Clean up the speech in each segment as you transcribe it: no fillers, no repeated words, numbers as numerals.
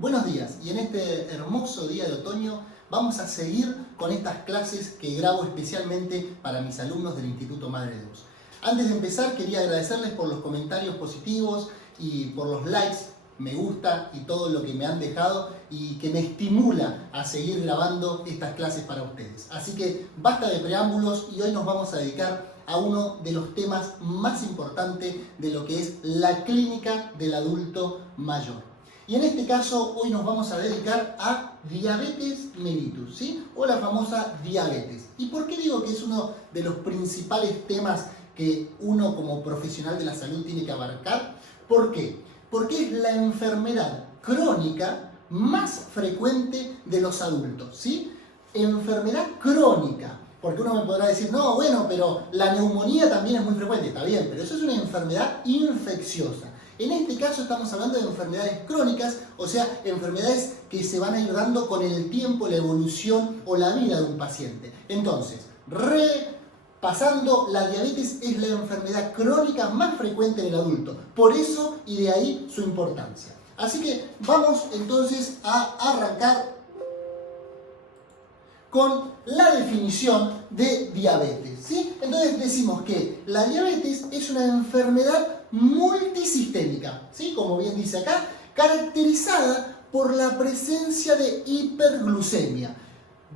Buenos días, y en este hermoso día de otoño vamos a seguir con estas clases que grabo especialmente para mis alumnos del Instituto Madre Deus. Antes de empezar quería agradecerles por los comentarios positivos y por los likes, me gusta y todo lo que me han dejado y que me estimula a seguir grabando estas clases para ustedes. Así que basta de preámbulos y hoy nos vamos a dedicar a uno de los temas más importantes de lo que es la clínica del adulto mayor. Y en este caso hoy nos vamos a dedicar a diabetes mellitus, ¿sí? O la famosa diabetes. ¿Y por qué digo que es uno de los principales temas que uno como profesional de la salud tiene que abarcar? ¿Por qué? Porque es la enfermedad crónica más frecuente de los adultos, ¿sí? Enfermedad crónica. Porque uno me podrá decir, no, bueno, pero la neumonía también es muy frecuente. Está bien, pero eso es una enfermedad infecciosa. En este caso estamos hablando de enfermedades crónicas, o sea, enfermedades que se van a ir dando con el tiempo, la evolución o la vida de un paciente. Entonces, repasando, la diabetes es la enfermedad crónica más frecuente en el adulto. Por eso y de ahí su importancia. Así que vamos entonces a arrancar con la definición de diabetes, ¿sí? Entonces decimos que la diabetes es una enfermedad multisistémica, ¿sí? Como bien dice acá, caracterizada por la presencia de hiperglucemia.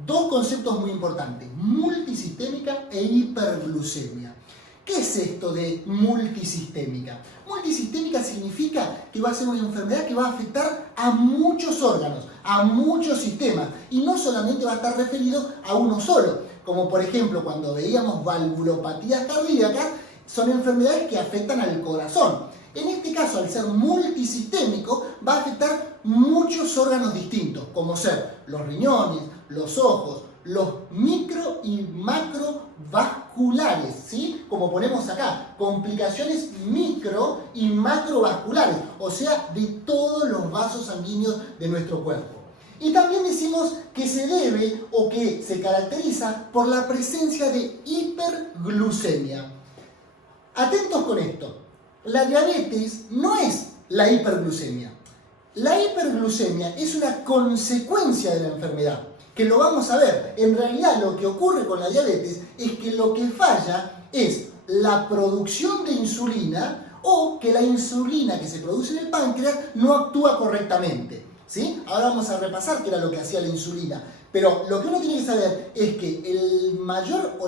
Dos conceptos muy importantes, multisistémica e hiperglucemia. ¿Qué es esto de multisistémica? Multisistémica significa que va a ser una enfermedad que va a afectar a muchos órganos, a muchos sistemas, y no solamente va a estar referido a uno solo, como por ejemplo cuando veíamos valvulopatías cardíacas, son enfermedades que afectan al corazón. En este caso, al ser multisistémico, va a afectar muchos órganos distintos, como ser los riñones, los ojos, los micro y macrovasculares, ¿sí? Como ponemos acá, complicaciones micro y macrovasculares, o sea, de todos los vasos sanguíneos de nuestro cuerpo. Y también decimos que se debe o que se caracteriza por la presencia de hiperglucemia. Atentos con esto, la diabetes no es la hiperglucemia. La hiperglucemia es una consecuencia de la enfermedad, que lo vamos a ver. En realidad lo que ocurre con la diabetes es que lo que falla es la producción de insulina o que la insulina que se produce en el páncreas no actúa correctamente, ¿sí? Ahora vamos a repasar qué era lo que hacía la insulina. Pero lo que uno tiene que saber es que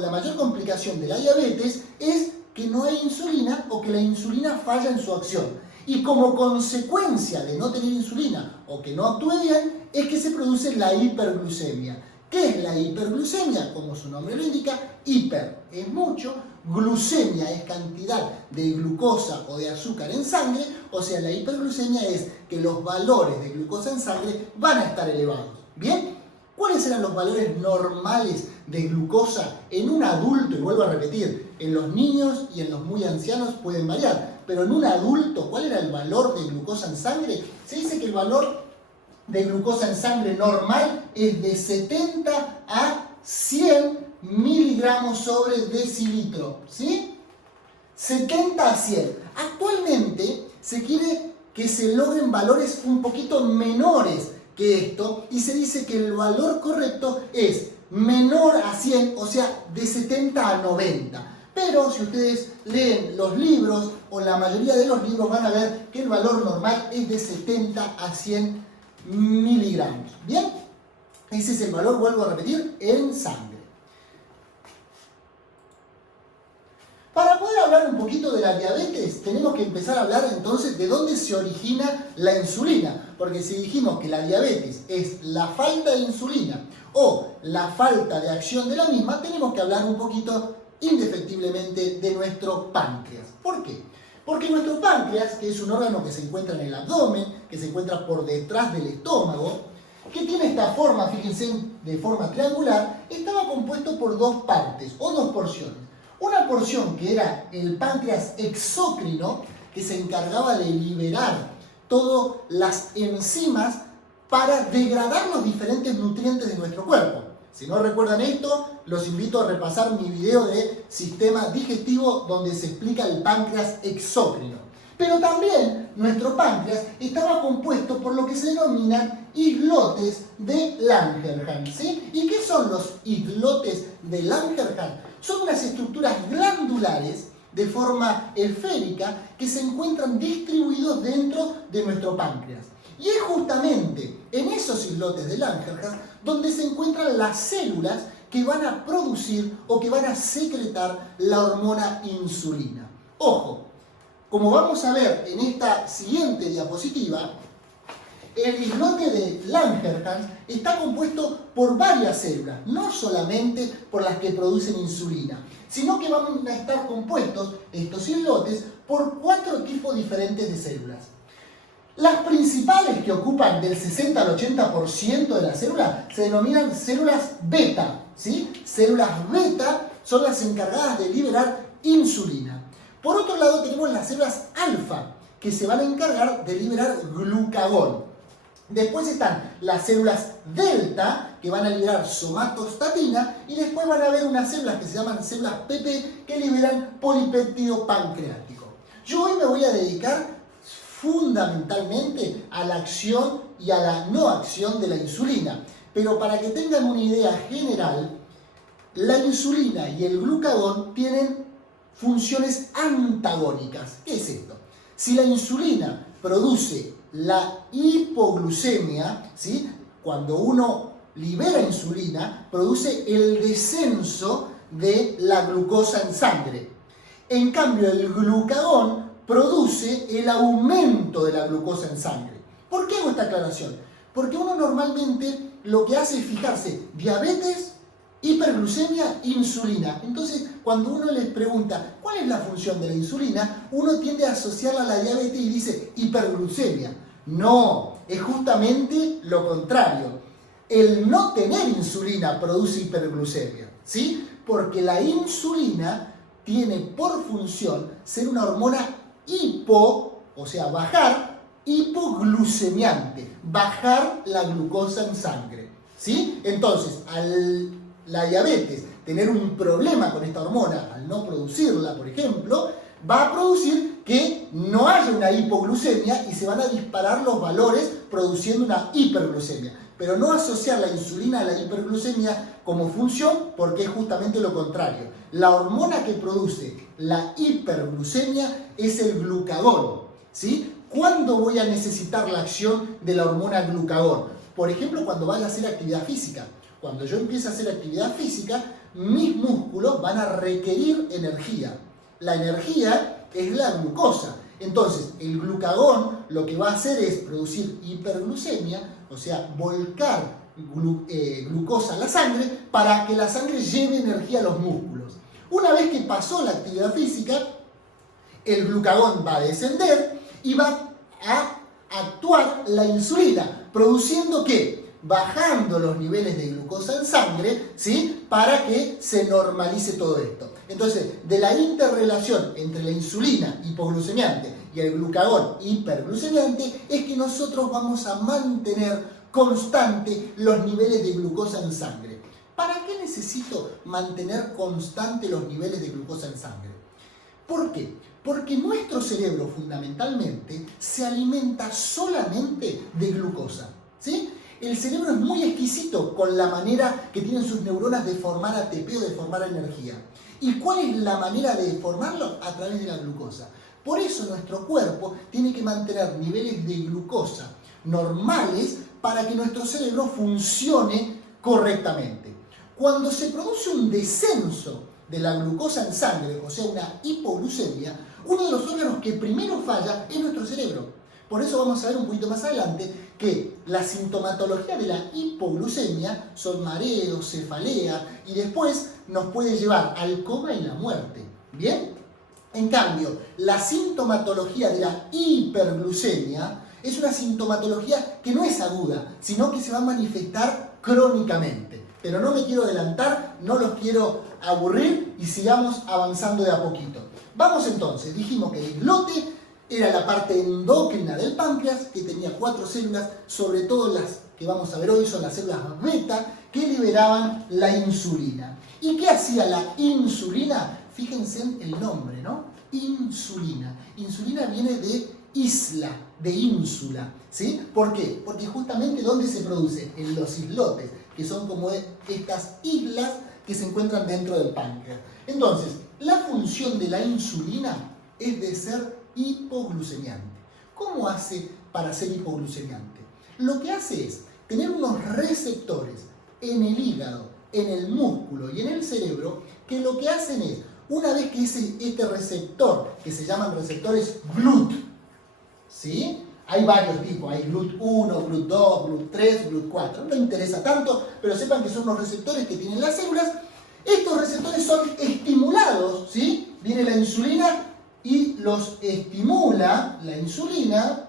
la mayor complicación de la diabetes es que no hay insulina o que la insulina falla en su acción. Y como consecuencia de no tener insulina o que no actúe bien, es que se produce la hiperglucemia. ¿Qué es la hiperglucemia? Como su nombre lo indica, hiper es mucho, glucemia es cantidad de glucosa o de azúcar en sangre, o sea, la hiperglucemia es que los valores de glucosa en sangre van a estar elevados. ¿Bien? ¿Cuáles eran los valores normales de glucosa en un adulto? Y vuelvo a repetir, en los niños y en los muy ancianos pueden variar, pero en un adulto, ¿cuál era el valor de glucosa en sangre? Se dice que el valor de glucosa en sangre normal es de 70 a 100 miligramos sobre decilitro, ¿sí? 70 a 100. Actualmente se quiere que se logren valores un poquito menores que esto, y se dice que el valor correcto es menor a 100, o sea, de 70 a 90. Pero si ustedes leen los libros, o la mayoría de los libros, van a ver que el valor normal es de 70 a 100 miligramos. ¿Bien? Ese es el valor, vuelvo a repetir, en sangre. Para poder hablar un poquito de la diabetes, tenemos que empezar a hablar entonces de dónde se origina la insulina. Porque si dijimos que la diabetes es la falta de insulina o la falta de acción de la misma, tenemos que hablar un poquito indefectiblemente de nuestro páncreas. ¿Por qué? Porque nuestro páncreas, que es un órgano que se encuentra en el abdomen, que se encuentra por detrás del estómago, que tiene esta forma, fíjense, de forma triangular, estaba compuesto por dos partes o dos porciones. Una porción que era el páncreas exócrino, que se encargaba de liberar todas las enzimas para degradar los diferentes nutrientes de nuestro cuerpo. Si no recuerdan esto, los invito a repasar mi video de sistema digestivo donde se explica el páncreas exócrino. Pero también nuestro páncreas estaba compuesto por lo que se denominan islotes de Langerhans, ¿sí? ¿Y qué son los islotes de Langerhans? Son unas estructuras glandulares de forma esférica que se encuentran distribuidos dentro de nuestro páncreas. Y es justamente en esos islotes de Langerhans donde se encuentran las células que van a producir o que van a secretar la hormona insulina. Ojo, como vamos a ver en esta siguiente diapositiva, el islote de Langerhans está compuesto por varias células, no solamente por las que producen insulina, sino que van a estar compuestos estos islotes por 4 tipos diferentes de células. Las principales, que ocupan del 60 al 80% de las células, se denominan células beta, ¿sí? Células beta son las encargadas de liberar insulina. Por otro lado tenemos las células alfa, que se van a encargar de liberar glucagón. Después están las células delta, que van a liberar somatostatina, y después van a haber unas células que se llaman células PP, que liberan polipéptido pancreático. Yo hoy me voy a dedicar fundamentalmente a la acción y a la no acción de la insulina. Pero para que tengan una idea general, la insulina y el glucagón tienen funciones antagónicas. ¿Qué es esto? Si la insulina produce la hipoglucemia, ¿sí? Cuando uno libera insulina, produce el descenso de la glucosa en sangre. En cambio, el glucagón produce el aumento de la glucosa en sangre. ¿Por qué hago esta aclaración? Porque uno normalmente lo que hace es fijarse diabetes, hiperglucemia, insulina. Entonces, cuando uno les pregunta cuál es la función de la insulina, uno tiende a asociarla a la diabetes y dice hiperglucemia. No, es justamente lo contrario. El no tener insulina produce hiperglucemia, ¿sí? Porque la insulina tiene por función ser una hormona o sea, bajar, hipoglucemiante, bajar la glucosa en sangre, ¿sí? Entonces, la diabetes tener un problema con esta hormona, al no producirla, por ejemplo, va a producir que no haya una hipoglucemia y se van a disparar los valores produciendo una hiperglucemia. Pero no asociar la insulina a la hiperglucemia como función, porque es justamente lo contrario. La hormona que produce la hiperglucemia es el glucagón, ¿sí? ¿Cuándo voy a necesitar la acción de la hormona glucagón? Por ejemplo, cuando vaya a hacer actividad física. Cuando yo empiece a hacer actividad física, mis músculos van a requerir energía. La energía es la glucosa. Entonces, el glucagón lo que va a hacer es producir hiperglucemia, o sea, volcar glucosa a la sangre para que la sangre lleve energía a los músculos. Una vez que pasó la actividad física, el glucagón va a descender y va a actuar la insulina, produciendo ¿qué? Bajando los niveles de glucosa en sangre, ¿sí? Para que se normalice todo esto. Entonces, de la interrelación entre la insulina hipoglucemiante y el glucagón hiperglucemiante es que nosotros vamos a mantener constante los niveles de glucosa en sangre. ¿Para qué necesito mantener constante los niveles de glucosa en sangre? ¿Por qué? Porque nuestro cerebro fundamentalmente se alimenta solamente de glucosa, ¿sí? El cerebro es muy exquisito con la manera que tienen sus neuronas de formar ATP o de formar energía. ¿Y cuál es la manera de formarlo? A través de la glucosa. Por eso nuestro cuerpo tiene que mantener niveles de glucosa normales para que nuestro cerebro funcione correctamente. Cuando se produce un descenso de la glucosa en sangre, o sea, una hipoglucemia, uno de los órganos que primero falla es nuestro cerebro. Por eso vamos a ver un poquito más adelante que la sintomatología de la hipoglucemia son mareos, cefalea y después nos puede llevar al coma y la muerte. ¿Bien? En cambio, la sintomatología de la hiperglucemia es una sintomatología que no es aguda, sino que se va a manifestar crónicamente. Pero no me quiero adelantar, no los quiero aburrir y sigamos avanzando de a poquito. Vamos entonces, dijimos que el islote era la parte endocrina del páncreas, que tenía 4 células, sobre todo las que vamos a ver hoy son las células beta, que liberaban la insulina. ¿Y qué hacía la insulina? Fíjense en el nombre, ¿no? insulina. Insulina viene de isla, de ínsula, ¿sí? ¿Por qué? Porque justamente ¿dónde se produce? En los islotes, que son como estas islas que se encuentran dentro del páncreas. Entonces, la función de la insulina es de ser hipoglucemiante. ¿Cómo hace para ser hipoglucemiante? Lo que hace es tener unos receptores en el hígado, en el músculo y en el cerebro, que lo que hacen es, una vez que este receptor, que se llaman receptores GLUT, ¿sí? Hay varios tipos, hay GLUT1, GLUT2, GLUT3, GLUT4, no interesa tanto, pero sepan que son los receptores que tienen las células. Estos receptores son estimulados, ¿sí? Viene la insulina y los estimula, la insulina.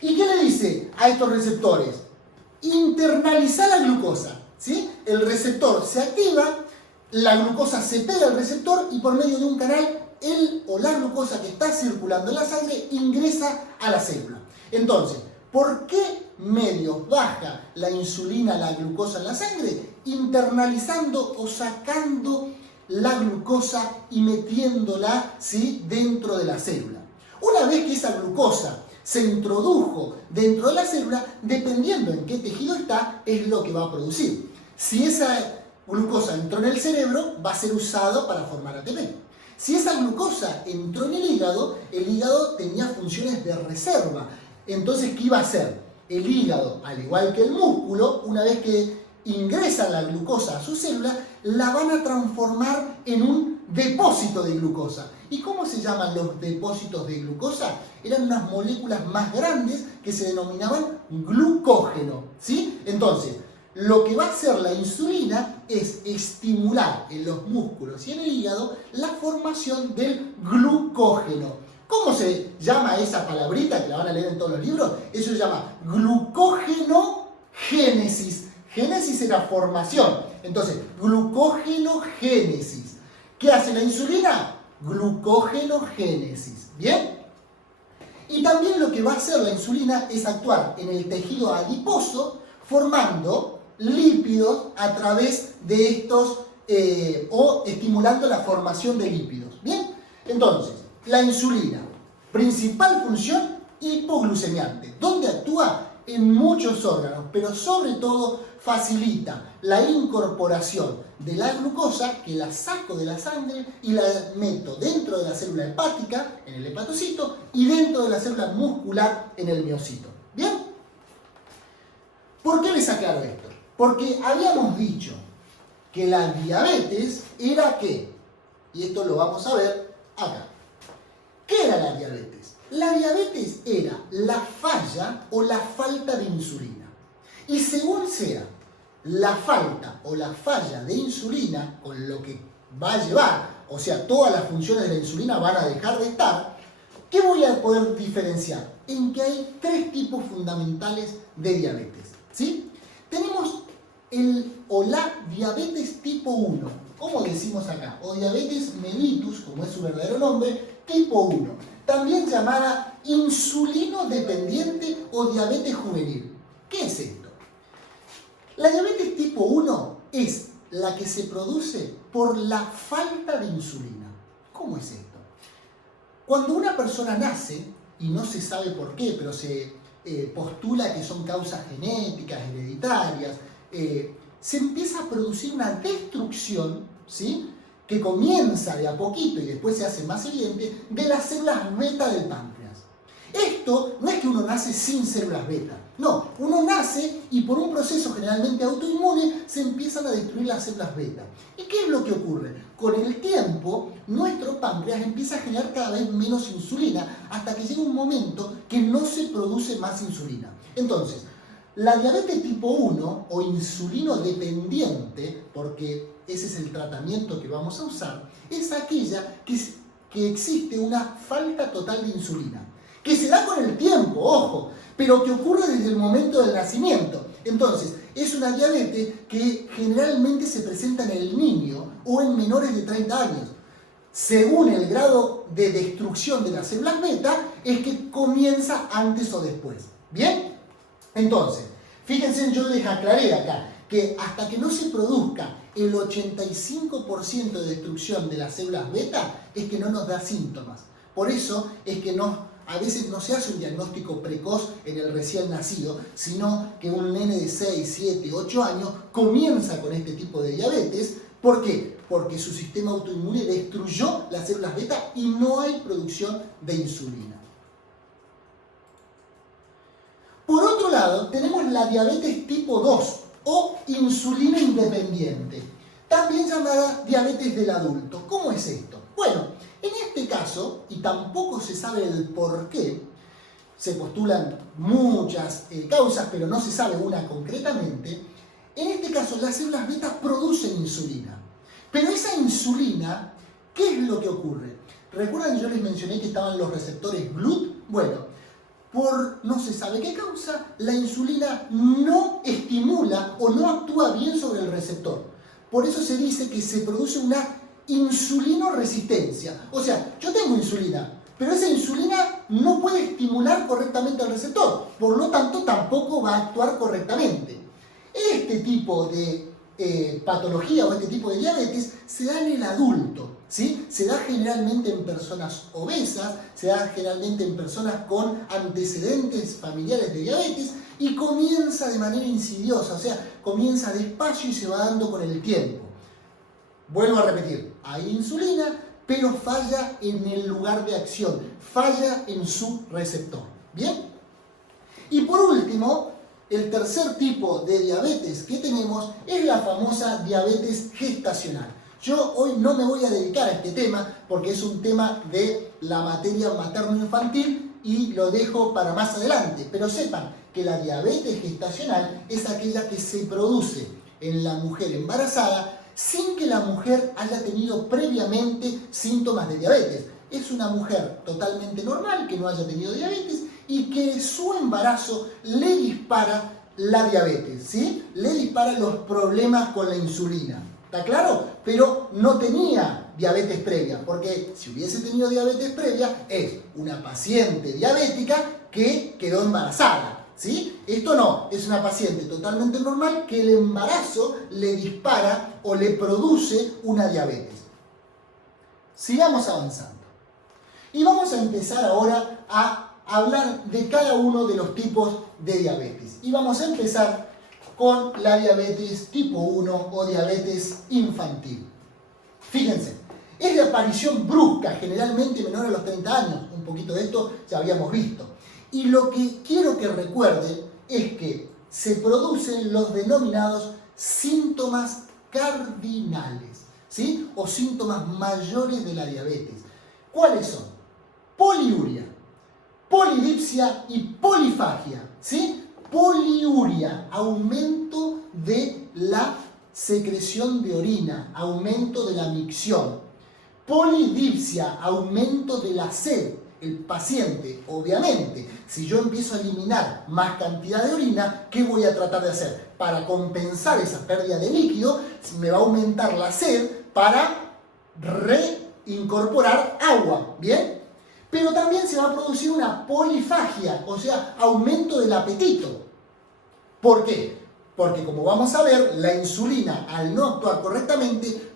¿Y qué le dice a estos receptores? Internalizar la glucosa, ¿sí? El receptor se activa, la glucosa se pega al receptor y por medio de un canal, él o la glucosa que está circulando en la sangre ingresa a la célula. Entonces, ¿por qué medios baja la insulina, la glucosa en la sangre? Internalizando o sacando la glucosa y metiéndola, ¿sí?, dentro de la célula. Una vez que esa glucosa se introdujo dentro de la célula, dependiendo en qué tejido está, es lo que va a producir. Si esa glucosa entró en el cerebro, va a ser usado para formar ATP. Si esa glucosa entró en el hígado tenía funciones de reserva. Entonces, ¿qué iba a hacer? El hígado, al igual que el músculo, una vez que ingresa la glucosa a su célula, la van a transformar en un depósito de glucosa. ¿Y cómo se llaman los depósitos de glucosa? Eran unas moléculas más grandes que se denominaban glucógeno, ¿sí? Entonces, lo que va a hacer la insulina es estimular en los músculos y en el hígado la formación del glucógeno. ¿Cómo se llama esa palabrita que la van a leer en todos los libros? Eso se llama glucógenogénesis. Génesis era formación. Entonces, glucógenogénesis. ¿Qué hace la insulina? Glucógenogénesis. ¿Bien? Y también lo que va a hacer la insulina es actuar en el tejido adiposo formando lípidos a través de estos o estimulando la formación de lípidos. ¿Bien? Entonces, la insulina, principal función, hipoglucemiante, donde actúa en muchos órganos, pero sobre todo facilita la incorporación de la glucosa, que la saco de la sangre y la meto dentro de la célula hepática, en el hepatocito, y dentro de la célula muscular, en el miocito. ¿Bien? ¿Por qué les aclaro esto? Porque habíamos dicho que la diabetes era ¿qué? Y esto lo vamos a ver acá. ¿Qué era la diabetes? La diabetes era la falla o la falta de insulina. Y según sea la falta o la falla de insulina, con lo que va a llevar, o sea, todas las funciones de la insulina van a dejar de estar, ¿qué voy a poder diferenciar? En que hay tres tipos fundamentales de diabetes, ¿sí? Tenemos la diabetes tipo 1, como decimos acá, o diabetes mellitus, como es su verdadero nombre, tipo 1, también llamada insulino dependiente o diabetes juvenil. ¿Qué es esto? La diabetes tipo 1 es la que se produce por la falta de insulina. ¿Cómo es esto? Cuando una persona nace, y no se sabe por qué, pero se postula que son causas genéticas, hereditarias, se empieza a producir una destrucción, ¿sí?, que comienza de a poquito y después se hace más evidente, de las células beta del páncreas. Esto no es que uno nace sin células beta, no, uno nace y por un proceso generalmente autoinmune se empiezan a destruir las células beta. ¿Y qué es lo que ocurre? Con el tiempo, nuestro páncreas empieza a generar cada vez menos insulina hasta que llega un momento que no se produce más insulina. Entonces, la diabetes tipo 1 o insulino dependiente, porque ese es el tratamiento que vamos a usar, es aquella que existe una falta total de insulina, que se da con el tiempo, ojo, pero que ocurre desde el momento del nacimiento. Entonces, es una diabetes que generalmente se presenta en el niño o en menores de 30 años. Según el grado de destrucción de las células beta, es que comienza antes o después. ¿Bien? Entonces, fíjense, yo les aclaré acá que hasta que no se produzca el 85% de destrucción de las células beta, es que no nos da síntomas. Por eso es que a veces no se hace un diagnóstico precoz en el recién nacido, sino que un nene de 6, 7, 8 años comienza con este tipo de diabetes. ¿Por qué? Porque su sistema autoinmune destruyó las células beta y no hay producción de insulina. Por otro lado, tenemos la diabetes tipo 2 o insulina independiente, también llamada diabetes del adulto. ¿Cómo es esto? Bueno, en este caso, y tampoco se sabe el por qué, se postulan muchas causas, pero no se sabe una concretamente. En este caso, las células beta producen insulina. Pero esa insulina, ¿qué es lo que ocurre? ¿Recuerdan que yo les mencioné que estaban los receptores GLUT? Bueno, por no se sabe qué causa, la insulina no estimula o no actúa bien sobre el receptor. Por eso se dice que se produce una insulinoresistencia. O sea, yo tengo insulina, pero esa insulina no puede estimular correctamente al receptor, por lo tanto tampoco va a actuar correctamente. Este tipo de patología o este tipo de diabetes se da en el adulto, ¿sí? Se da generalmente en personas obesas, se da generalmente en personas con antecedentes familiares de diabetes y comienza de manera insidiosa, o sea, comienza despacio y se va dando con el tiempo. Vuelvo a repetir, hay insulina, pero falla en el lugar de acción, falla en su receptor. ¿Bien? Y por último, el tercer tipo de diabetes que tenemos es la famosa diabetes gestacional. Yo hoy no me voy a dedicar a este tema porque es un tema de la materia materno-infantil y lo dejo para más adelante. Pero sepan que la diabetes gestacional es aquella que se produce en la mujer embarazada sin que la mujer haya tenido previamente síntomas de diabetes. Es una mujer totalmente normal que no haya tenido diabetes y que su embarazo le dispara la diabetes, ¿sí? Le dispara los problemas con la insulina. ¿Está claro? Pero no tenía diabetes previa, porque si hubiese tenido diabetes previa, es una paciente diabética que quedó embarazada, ¿sí? Esto no, es una paciente totalmente normal que el embarazo le dispara o le produce una diabetes. Sigamos avanzando. Y vamos a empezar ahora a hablar de cada uno de los tipos de diabetes. Y vamos a empezar con la diabetes tipo 1 o diabetes infantil. Fíjense, es de aparición brusca, generalmente menor a los 30 años. Un poquito de esto ya habíamos visto. Y lo que quiero que recuerden es que se producen los denominados síntomas cardinales, ¿sí? O síntomas mayores de la diabetes. ¿Cuáles son? Poliuria, polidipsia y polifagia, ¿sí? Poliuria, aumento de la secreción de orina, aumento de la micción. Polidipsia, aumento de la sed. El paciente, obviamente, si yo empiezo a eliminar más cantidad de orina, ¿qué voy a tratar de hacer? Para compensar esa pérdida de líquido, me va a aumentar la sed para reincorporar agua, ¿bien? Pero también se va a producir una polifagia, o sea, aumento del apetito. ¿Por qué? Porque como vamos a ver, la insulina, al no actuar correctamente,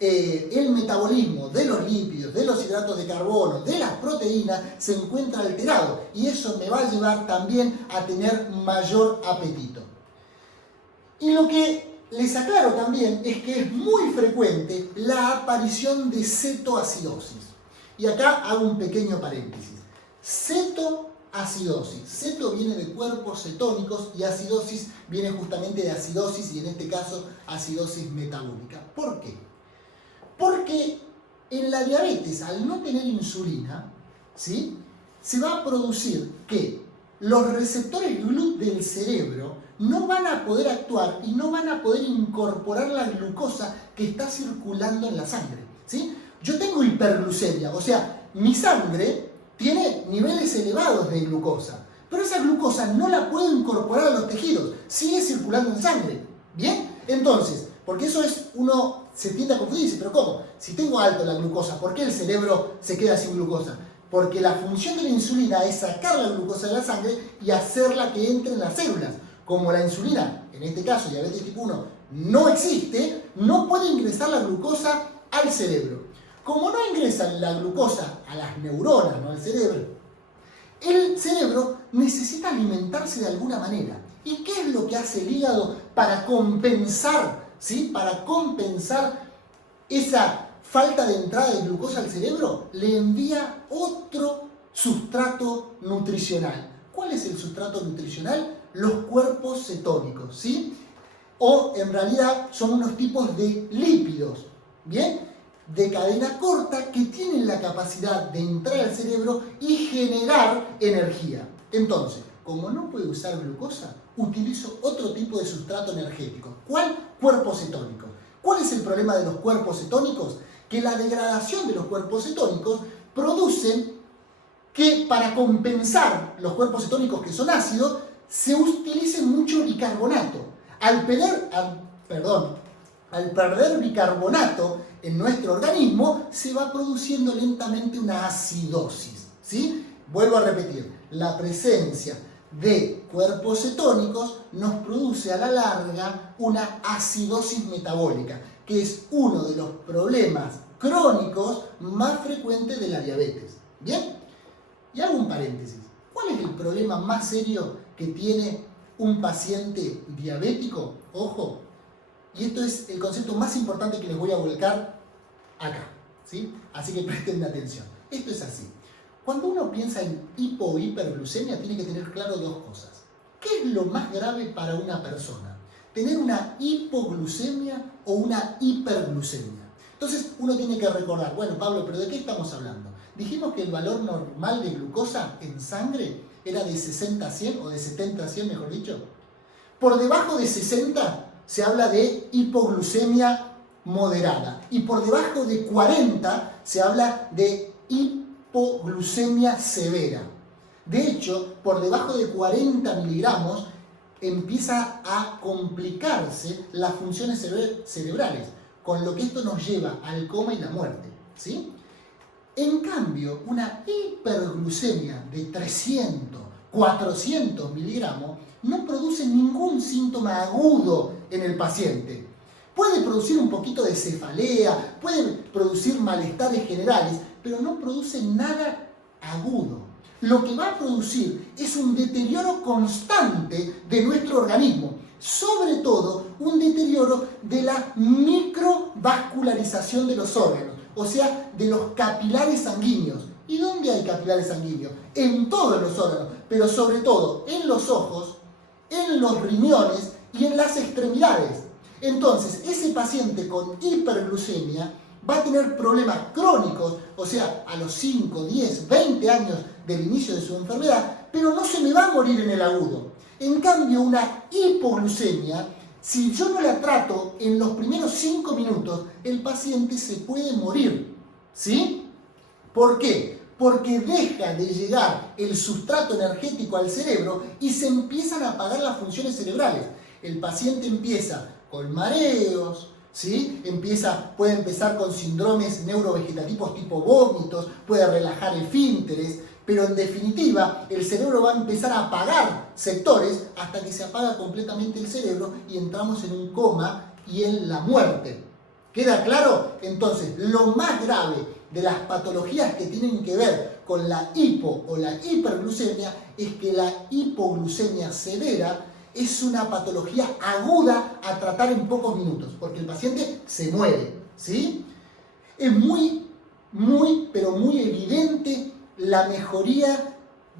el metabolismo de los lípidos, de los hidratos de carbono, de las proteínas, se encuentra alterado. Y eso me va a llevar también a tener mayor apetito. Y lo que les aclaro también es que es muy frecuente la aparición de cetoacidosis. Y acá hago un pequeño paréntesis. Cetoacidosis. Ceto viene de cuerpos cetónicos y acidosis viene justamente de acidosis y en este caso acidosis metabólica. ¿Por qué? Porque en la diabetes, al no tener insulina, ¿sí? Se va a producir que los receptores GLUT del cerebro no van a poder actuar y no van a poder incorporar la glucosa que está circulando en la sangre, ¿sí? Yo tengo hiperglucemia, o sea, mi sangre tiene niveles elevados de glucosa, pero esa glucosa no la puedo incorporar a los tejidos, sigue circulando en sangre, ¿bien? Entonces, porque eso es, uno se tiende a confundirse, pero ¿cómo? Si tengo alto la glucosa, ¿por qué el cerebro se queda sin glucosa? Porque la función de la insulina es sacar la glucosa de la sangre y hacerla que entre en las células. como la insulina, en este caso diabetes tipo 1, no existe, no puede ingresar la glucosa al cerebro. Como no ingresa la glucosa a las neuronas, no al cerebro, el cerebro necesita alimentarse de alguna manera. ¿Y qué es lo que hace el hígado para compensar, ¿sí? Para compensar esa falta de entrada de glucosa al cerebro? Le envía otro sustrato nutricional. ¿Cuál es el sustrato nutricional? Los cuerpos cetónicos, ¿sí? O en realidad son unos tipos de lípidos, ¿bien? De cadena corta que tienen la capacidad de entrar al cerebro y generar energía. Entonces, como no puedo usar glucosa, utilizo otro tipo de sustrato energético. ¿Cuál? Cuerpos cetónicos. ¿Cuál es el problema de los cuerpos cetónicos? Que la degradación de los cuerpos cetónicos producen que para compensar los cuerpos cetónicos que son ácidos, se utilice mucho bicarbonato. Al perder bicarbonato en nuestro organismo, se va produciendo lentamente una acidosis, ¿sí? Vuelvo a repetir, la presencia de cuerpos cetónicos nos produce a la larga una acidosis metabólica, que es uno de los problemas crónicos más frecuentes de la diabetes. ¿Bien? Y hago un paréntesis. ¿Cuál es el problema más serio que tiene un paciente diabético? Ojo, y esto es el concepto más importante que les voy a volcar acá, ¿sí? Así que presten atención. Esto es así. Cuando uno piensa en hipo o hiperglucemia, tiene que tener claro dos cosas. ¿Qué es lo más grave para una persona? ¿Tener una hipoglucemia o una hiperglucemia? Entonces uno tiene que recordar, bueno, Pablo, ¿pero de qué estamos hablando? Dijimos que el valor normal de glucosa en sangre era de 60 a 100, o de 70 a 100, mejor dicho. Por debajo de 60 se habla de hipoglucemia moderada. Y por debajo de 40 se habla de hipoglucemia severa. De hecho, por debajo de 40 miligramos empieza a complicarse las funciones cerebrales, con lo que esto nos lleva al coma y la muerte, ¿sí? En cambio, una hiperglucemia de 300, 400 miligramos no produce ningún síntoma agudo en el paciente. Puede producir un poquito de cefalea, puede producir malestares generales, pero no produce nada agudo. Lo que va a producir es un deterioro constante de nuestro organismo, sobre todo un deterioro de la microvascularización de los órganos, o sea, de los capilares sanguíneos. ¿Y dónde hay capilares sanguíneos? En todos los órganos, pero sobre todo en los ojos, en los riñones y en las extremidades. Entonces, ese paciente con hiperglucemia va a tener problemas crónicos, o sea, a los 5, 10, 20 años del inicio de su enfermedad, pero no se me va a morir en el agudo. En cambio, una hipoglucemia, si yo no la trato en los primeros 5 minutos, el paciente se puede morir, ¿sí? ¿Por qué? Porque deja de llegar el sustrato energético al cerebro y se empiezan a apagar las funciones cerebrales. El paciente empieza con mareos, ¿sí? Puede empezar con síndromes neurovegetativos tipo vómitos, puede relajar esfínteres, pero en definitiva el cerebro va a empezar a apagar sectores hasta que se apaga completamente el cerebro y entramos en un coma y en la muerte. ¿Queda claro? Entonces, lo más grave de las patologías que tienen que ver con la hipo o la hiperglucemia es que la hipoglucemia severa es una patología aguda a tratar en pocos minutos, porque el paciente se muere, ¿sí? Es pero muy evidente la mejoría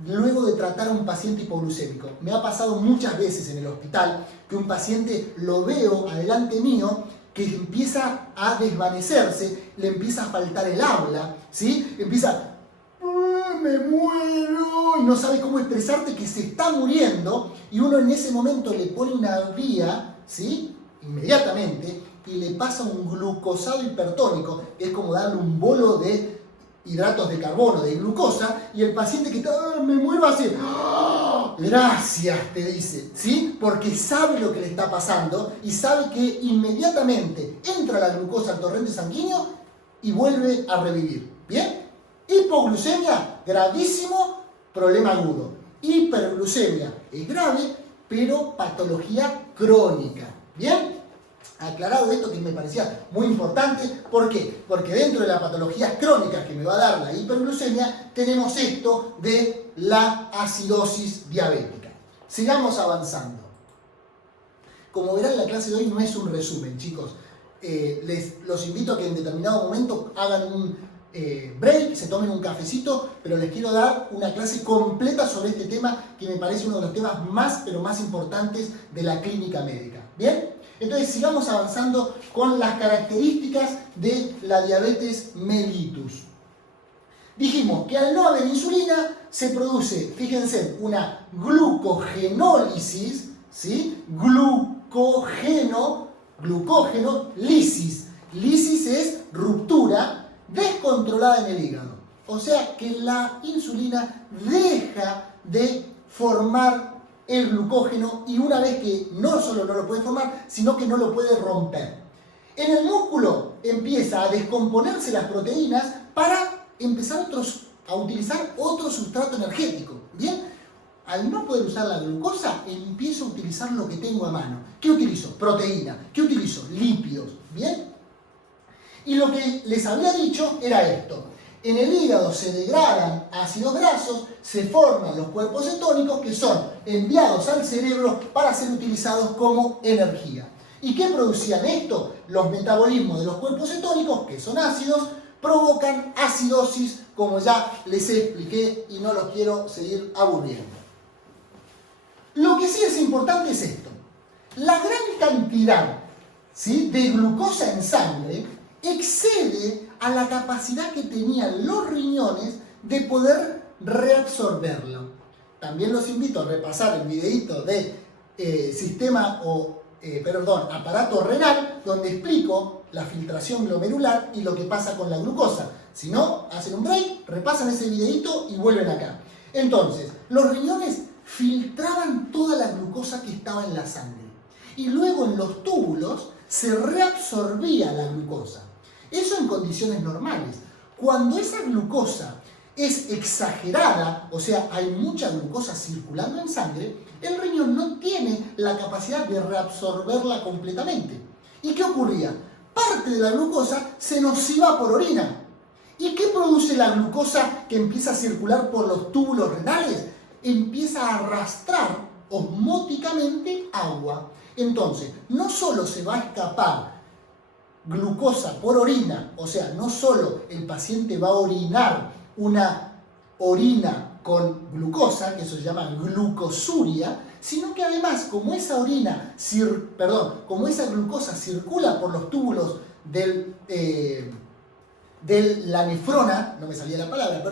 luego de tratar a un paciente hipoglucémico. Me ha pasado muchas veces en el hospital que un paciente lo veo adelante mío que empieza a desvanecerse, le empieza a faltar el habla, ¿sí? Empieza, me muero, y no sabe cómo expresarte que se está muriendo, y uno en ese momento le pone una vía, ¿sí? Inmediatamente, y le pasa un glucosado hipertónico, es como darle un bolo de hidratos de carbono, de glucosa, y el paciente que está, me muero, hace, ¡oh! Gracias, te dice, ¿sí? Porque sabe lo que le está pasando y sabe que inmediatamente entra la glucosa al torrente sanguíneo y vuelve a revivir. ¿Bien? Hipoglucemia, gravísimo, problema agudo. Hiperglucemia es grave, pero patología crónica. ¿Bien? Aclarado esto que me parecía muy importante. ¿Por qué? Porque dentro de las patologías crónicas que me va a dar la hiperglucemia, tenemos esto de la acidosis diabética. Sigamos avanzando. Como verán, la clase de hoy no es un resumen, chicos. Los invito a que en determinado momento hagan un break, se tomen un cafecito, pero les quiero dar una clase completa sobre este tema que me parece uno de los temas más, pero más importantes de la clínica médica. ¿Bien? Entonces sigamos avanzando con las características de la diabetes mellitus. Dijimos que al no haber insulina se produce, fíjense, una glucogenólisis, ¿sí? Glucógeno, lisis. Lisis es ruptura descontrolada en el hígado. O sea que la insulina deja de formar el glucógeno y una vez que no solo no lo puede formar, sino que no lo puede romper. En el músculo empieza a descomponerse las proteínas para empezar a utilizar otro sustrato energético. ¿Bien? Al no poder usar la glucosa, empiezo a utilizar lo que tengo a mano. ¿Qué utilizo? Proteína. ¿Qué utilizo? Lípidos. ¿Bien? Y lo que les había dicho era esto. En el hígado se degradan ácidos grasos, se forman los cuerpos cetónicos que son enviados al cerebro para ser utilizados como energía. ¿Y qué producían esto? Los metabolismos de los cuerpos cetónicos, que son ácidos, provocan acidosis, como ya les expliqué y no los quiero seguir aburriendo. Lo que sí es importante es esto. La gran cantidad, ¿sí?, de glucosa en sangre excede a la capacidad que tenían los riñones de poder reabsorberlo. También los invito a repasar el videíto de aparato renal, donde explico la filtración glomerular y lo que pasa con la glucosa. Si no, hacen un break, repasan ese videíto y vuelven acá. Entonces, los riñones filtraban toda la glucosa que estaba en la sangre. Y luego en los túbulos se reabsorbía la glucosa. Eso en condiciones normales. Cuando esa glucosa es exagerada, o sea, hay mucha glucosa circulando en sangre, el riñón no tiene la capacidad de reabsorberla completamente. ¿Y qué ocurría? Parte de la glucosa se nos iba por orina. ¿Y qué produce la glucosa que empieza a circular por los túbulos renales? Empieza a arrastrar osmóticamente agua. Entonces, no solo se va a escapar glucosa por orina, o sea, no solo el paciente va a orinar una orina con glucosa, que eso se llama glucosuria, sino que además, como esa glucosa circula por los túbulos de la nefrona, no me salía la palabra,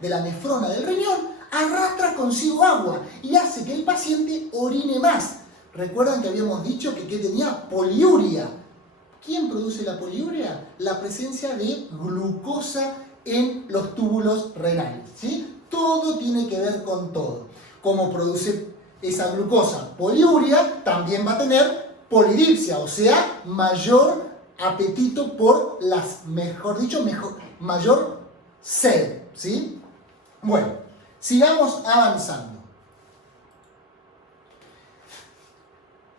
de la nefrona del riñón, arrastra consigo agua y hace que el paciente orine más. ¿Recuerdan que habíamos dicho que tenía poliuria? ¿Quién produce la poliuria? La presencia de glucosa en los túbulos renales, ¿sí? Todo tiene que ver con todo. Como produce esa glucosa poliuria, también va a tener polidipsia, o sea, mayor apetito por mayor sed, ¿sí? Bueno, sigamos avanzando.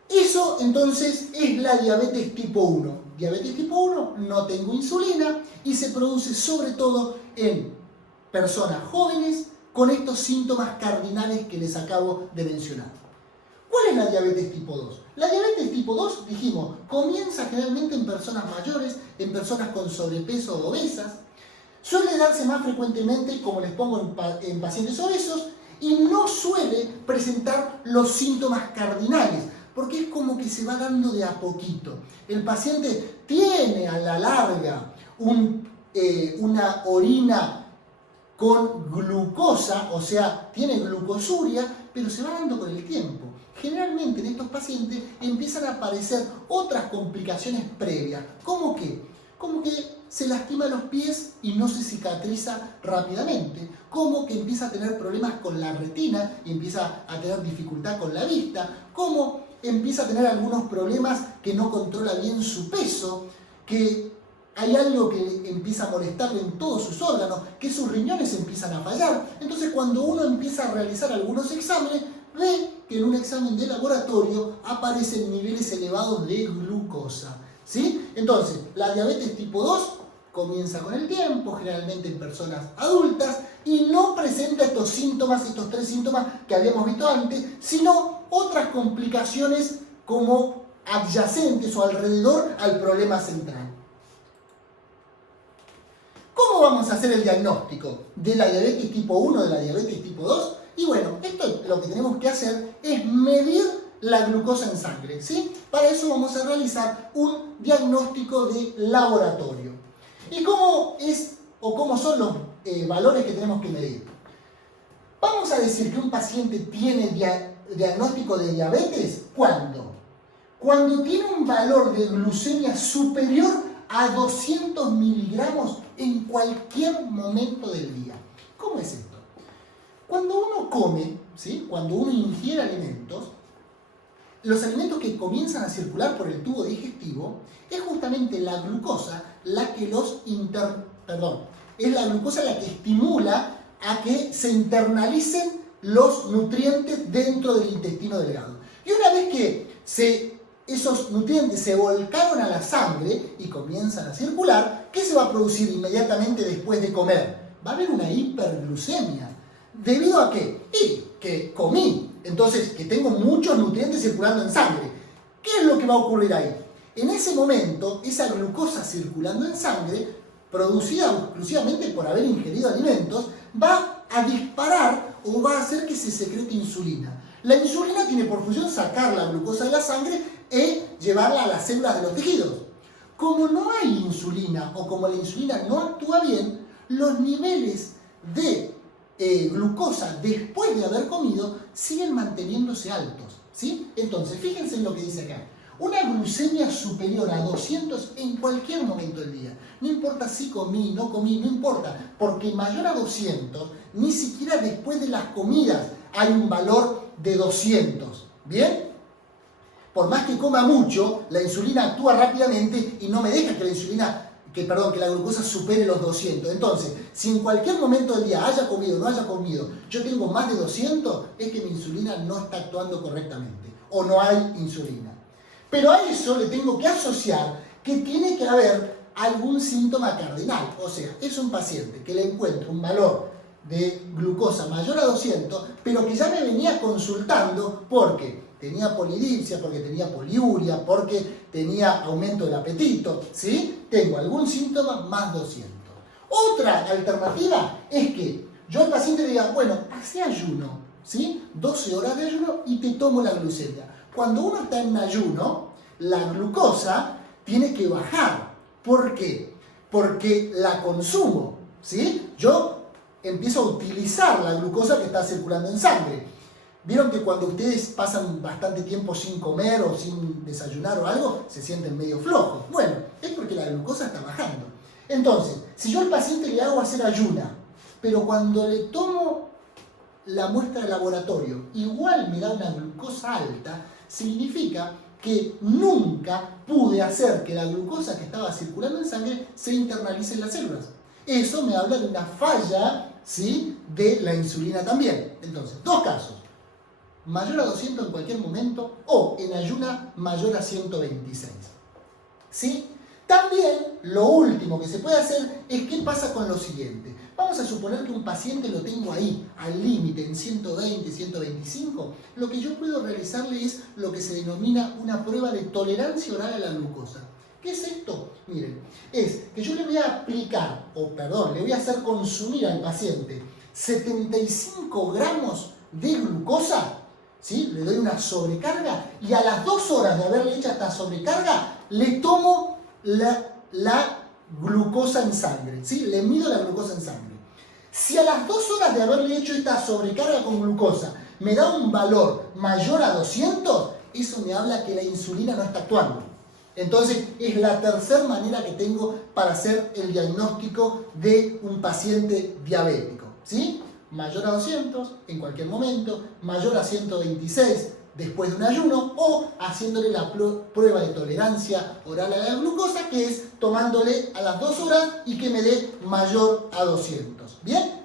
Eso entonces es la diabetes tipo 1. Diabetes tipo 1, no tengo insulina y se produce sobre todo en personas jóvenes con estos síntomas cardinales que les acabo de mencionar. ¿Cuál es la diabetes tipo 2? La diabetes tipo 2, dijimos, comienza generalmente en personas mayores, en personas con sobrepeso o obesas. Suele darse más frecuentemente, como les pongo, en pacientes obesos y no suele presentar los síntomas cardinales, porque es como que se va dando de a poquito. El paciente tiene a la larga una orina con glucosa, o sea, tiene glucosuria, pero se va dando con el tiempo. Generalmente en estos pacientes empiezan a aparecer otras complicaciones previas, como que se lastima los pies y no se cicatriza rápidamente, como que empieza a tener problemas con la retina y empieza a tener dificultad con la vista, como empieza a tener algunos problemas que no controla bien su peso, que hay algo que empieza a molestarle en todos sus órganos, que sus riñones empiezan a fallar. Entonces cuando uno empieza a realizar algunos exámenes, ve que en un examen de laboratorio aparecen niveles elevados de glucosa, ¿sí? Entonces, la diabetes tipo 2 comienza con el tiempo, generalmente en personas adultas, y no presenta estos síntomas, estos 3 síntomas que habíamos visto antes, sino otras complicaciones como adyacentes o alrededor al problema central. ¿Cómo vamos a hacer el diagnóstico de la diabetes tipo 1, de la diabetes tipo 2? Y bueno, esto lo que tenemos que hacer es medir la glucosa en sangre, ¿sí? Para eso vamos a realizar un diagnóstico de laboratorio. ¿Y cómo es o cómo son los valores que tenemos que medir? Vamos a decir que un paciente tiene diagnóstico de diabetes, ¿cuándo? Cuando tiene un valor de glucemia superior a 200 miligramos en cualquier momento del día. ¿Cómo es esto? Cuando uno come, ¿sí? Cuando uno ingiere alimentos, los alimentos que comienzan a circular por el tubo digestivo es justamente la glucosa la que es la glucosa la que estimula a que se internalicen los nutrientes dentro del intestino delgado. Y una vez que esos nutrientes se volcaron a la sangre y comienzan a circular, ¿qué se va a producir inmediatamente después de comer? Va a haber una hiperglucemia. ¿Debido a qué? Que comí, entonces que tengo muchos nutrientes circulando en sangre. ¿Qué es lo que va a ocurrir ahí? En ese momento, esa glucosa circulando en sangre, producida exclusivamente por haber ingerido alimentos, va a disparar o va a hacer que se secrete insulina. La insulina tiene por función sacar la glucosa de la sangre e llevarla a las células de los tejidos. Como no hay insulina o como la insulina no actúa bien, los niveles de glucosa después de haber comido siguen manteniéndose altos, ¿sí? Entonces, fíjense en lo que dice acá. Una glucemia superior a 200 en cualquier momento del día. No importa si comí, no comí, no importa. Porque mayor a 200, ni siquiera después de las comidas hay un valor de 200. ¿Bien? Por más que coma mucho, la insulina actúa rápidamente y no me deja que la glucosa supere los 200. Entonces, si en cualquier momento del día haya comido o no haya comido, yo tengo más de 200, es que mi insulina no está actuando correctamente. O no hay insulina. Pero a eso le tengo que asociar que tiene que haber algún síntoma cardinal. O sea, es un paciente que le encuentro un valor de glucosa mayor a 200, pero que ya me venía consultando porque tenía polidipsia, porque tenía poliuria, porque tenía aumento del apetito, ¿sí? Tengo algún síntoma más 200. Otra alternativa es que yo al paciente le diga, bueno, hace ayuno, ¿sí? 12 horas de ayuno y te tomo la glucemia. Cuando uno está en ayuno, la glucosa tiene que bajar. ¿Por qué? Porque la consumo, ¿sí? Yo empiezo a utilizar la glucosa que está circulando en sangre. ¿Vieron que cuando ustedes pasan bastante tiempo sin comer o sin desayunar o algo, se sienten medio flojos? Bueno, es porque la glucosa está bajando. Entonces, si yo al paciente le hago hacer ayuna, pero cuando le tomo la muestra de laboratorio igual me da una glucosa alta, significa que nunca pude hacer que la glucosa que estaba circulando en sangre se internalice en las células. Eso me habla de una falla, ¿sí?, de la insulina también. Entonces, dos casos. Mayor a 200 en cualquier momento o en ayuna mayor a 126. ¿Sí? También lo último que se puede hacer es qué pasa con lo siguiente. Vamos a suponer que un paciente lo tengo ahí, al límite, en 120, 125. Lo que yo puedo realizarle es lo que se denomina una prueba de tolerancia oral a la glucosa. ¿Qué es esto? Miren, es que yo le voy a aplicar, le voy a hacer consumir al paciente 75 gramos de glucosa, ¿sí? Le doy una sobrecarga y a las 2 horas de haberle hecho esta sobrecarga, le tomo la glucosa en sangre, ¿sí? Le mido la glucosa en sangre. Si a las 2 horas de haberle hecho esta sobrecarga con glucosa me da un valor mayor a 200, eso me habla que la insulina no está actuando. Entonces, es la tercera manera que tengo para hacer el diagnóstico de un paciente diabético, ¿sí? Mayor a 200 en cualquier momento, mayor a 126 después de un ayuno o haciéndole la prueba de tolerancia oral a la glucosa, que es tomándole a las 2 horas y que me dé mayor a 200. ¿Bien?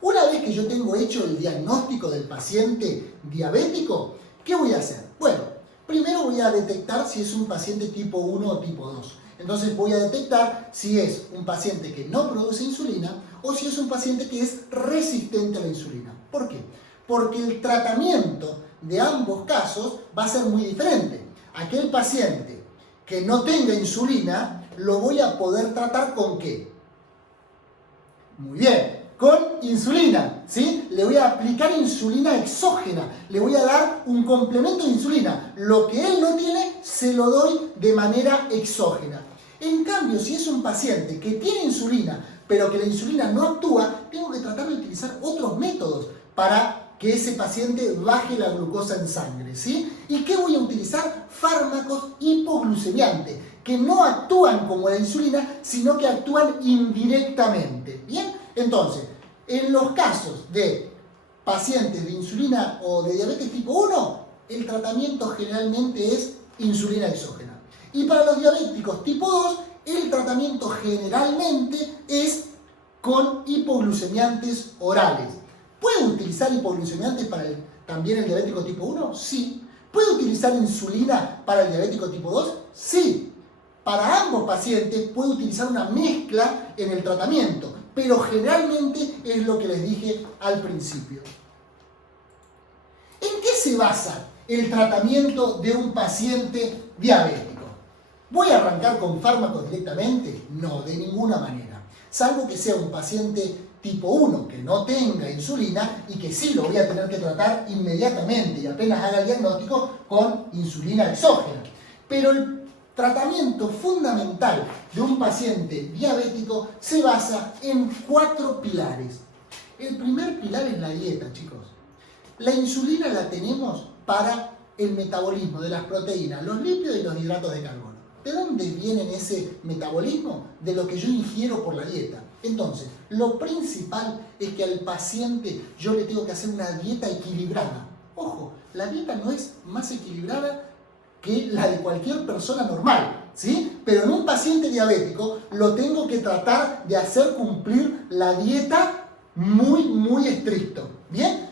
Una vez que yo tengo hecho el diagnóstico del paciente diabético, ¿qué voy a hacer? Bueno, primero voy a detectar si es un paciente tipo 1 o tipo 2. Entonces voy a detectar si es un paciente que no produce insulina o si es un paciente que es resistente a la insulina. ¿Por qué? Porque el tratamiento de ambos casos va a ser muy diferente. Aquel paciente que no tenga insulina, lo voy a poder tratar ¿con qué? Muy bien, con insulina, ¿sí? Le voy a aplicar insulina exógena, le voy a dar un complemento de insulina. Lo que él no tiene, se lo doy de manera exógena. En cambio, si es un paciente que tiene insulina, pero que la insulina no actúa, tengo que tratar de utilizar otros métodos para que ese paciente baje la glucosa en sangre, ¿sí? ¿Y qué voy a utilizar? Fármacos hipoglucemiantes, que no actúan como la insulina, sino que actúan indirectamente, ¿bien? Entonces, en los casos de pacientes de insulina o de diabetes tipo 1, el tratamiento generalmente es insulina exógena. Y para los diabéticos tipo 2, el tratamiento generalmente es con hipoglucemiantes orales. ¿Puedo utilizar hipoglucemiantes para también el diabético tipo 1? Sí. ¿Puedo utilizar insulina para el diabético tipo 2? Sí. Para ambos pacientes puedo utilizar una mezcla en el tratamiento, pero generalmente es lo que les dije al principio. ¿En qué se basa el tratamiento de un paciente diabético? ¿Voy a arrancar con fármacos directamente? No, de ninguna manera. Salvo que sea un paciente tipo 1 que no tenga insulina y que sí lo voy a tener que tratar inmediatamente y apenas haga el diagnóstico con insulina exógena. Pero el tratamiento fundamental de un paciente diabético se basa en 4 pilares. El primer pilar es la dieta, chicos. La insulina la tenemos para el metabolismo de las proteínas, los lípidos y los hidratos de carbono. ¿De dónde viene ese metabolismo? De lo que yo ingiero por la dieta. Entonces, lo principal es que al paciente yo le tengo que hacer una dieta equilibrada. Ojo, la dieta no es más equilibrada que la de cualquier persona normal, ¿sí? Pero en un paciente diabético lo tengo que tratar de hacer cumplir la dieta muy estricto, ¿bien?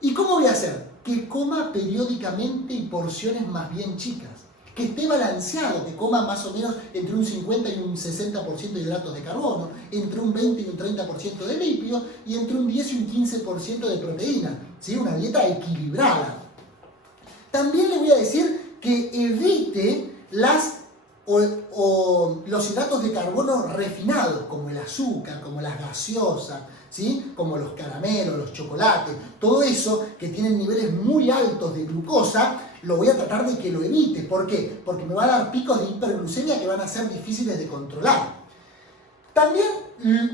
¿Y cómo voy a hacer? Que coma periódicamente y porciones más bien chicas. Que esté balanceado, que coma más o menos entre un 50 y un 60% de hidratos de carbono, entre un 20 y un 30% de lípidos y entre un 10 y un 15% de proteína, ¿sí? Una dieta equilibrada. También le voy a decir que evite los hidratos de carbono refinados, como el azúcar, como las gaseosas, ¿sí? Como los caramelos, los chocolates, todo eso que tienen niveles muy altos de glucosa, lo voy a tratar de que lo evite. ¿Por qué? Porque me va a dar picos de hiperglucemia que van a ser difíciles de controlar. También,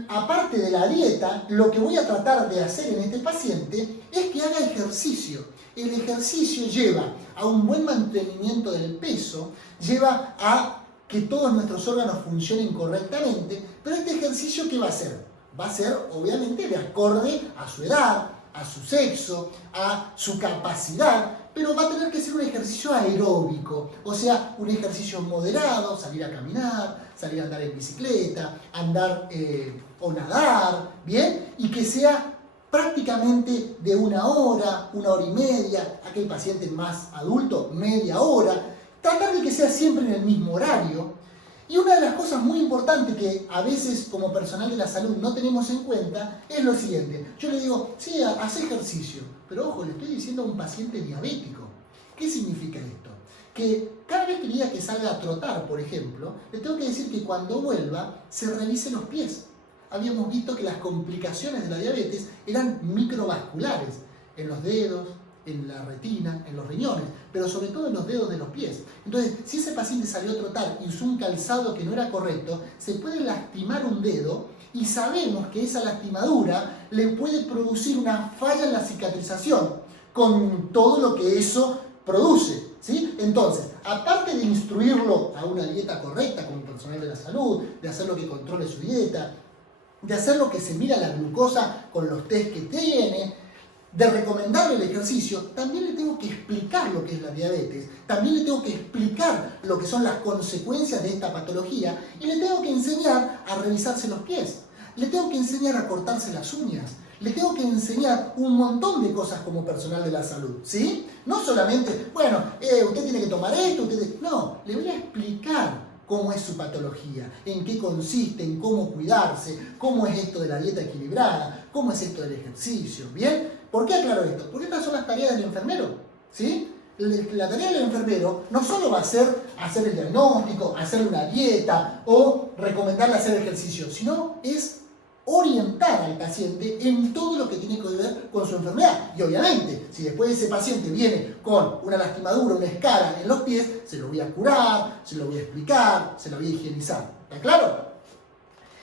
aparte de la dieta, lo que voy a tratar de hacer en este paciente es que haga ejercicio. El ejercicio lleva a un buen mantenimiento del peso, lleva a que todos nuestros órganos funcionen correctamente, pero este ejercicio, ¿qué va a hacer? Va a ser, obviamente, de acorde a su edad, a su sexo, a su capacidad, pero va a tener que ser un ejercicio aeróbico, o sea, un ejercicio moderado, salir a caminar, salir a andar en bicicleta, andar o nadar, ¿bien? Y que sea prácticamente de 1 hora, 1 hora y media, aquel paciente más adulto, media hora, tratar de que sea siempre en el mismo horario. Y una de las cosas muy importantes que a veces como personal de la salud no tenemos en cuenta es lo siguiente. Yo le digo, sí, haz ejercicio, pero ojo, le estoy diciendo a un paciente diabético. ¿Qué significa esto? Que cada vez que diga que salga a trotar, por ejemplo, le tengo que decir que cuando vuelva se revise los pies. Habíamos visto que las complicaciones de la diabetes eran microvasculares en los dedos, en la retina, en los riñones, pero sobre todo en los dedos de los pies. Entonces, si ese paciente salió a trotar y usó un calzado que no era correcto, se puede lastimar un dedo y sabemos que esa lastimadura le puede producir una falla en la cicatrización, con todo lo que eso produce, ¿sí? Entonces, aparte de instruirlo a una dieta correcta como personal de la salud, de hacer lo que controle su dieta, de hacer lo que se mira la glucosa con los test que tiene, de recomendarle el ejercicio, también le tengo que explicar lo que es la diabetes, también le tengo que explicar lo que son las consecuencias de esta patología y le tengo que enseñar a revisarse los pies, le tengo que enseñar a cortarse las uñas, le tengo que enseñar un montón de cosas como personal de la salud, ¿sí? No solamente, bueno, usted tiene que tomar esto, no, le voy a explicar cómo es su patología, en qué consiste, en cómo cuidarse, cómo es esto de la dieta equilibrada, cómo es esto del ejercicio, ¿bien? ¿Por qué aclaro esto? Porque estas son las tareas del enfermero, ¿sí? La tarea del enfermero no solo va a ser hacer el diagnóstico, hacer una dieta o recomendarle hacer ejercicio, sino es orientar al paciente en todo lo que tiene que ver con su enfermedad. Y obviamente, si después ese paciente viene con una lastimadura, una escara en los pies, se lo voy a curar, se lo voy a explicar, se lo voy a higienizar. ¿Está claro?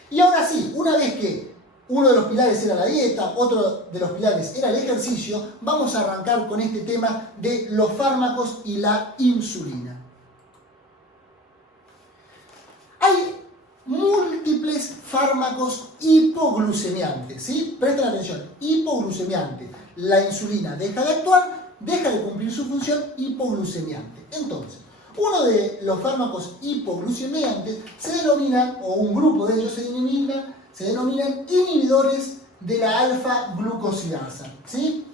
Y ahora sí, una vez que uno de los pilares era la dieta, otro de los pilares era el ejercicio, vamos a arrancar con este tema de los fármacos y la insulina. Hay múltiples fármacos hipoglucemiantes, ¿sí? Presten atención, hipoglucemiante. La insulina deja de actuar, deja de cumplir su función hipoglucemiante. Entonces, uno de los fármacos hipoglucemiantes se denomina, o un grupo de ellos se denominan inhibidores de la alfa-glucosidasa, ¿sí?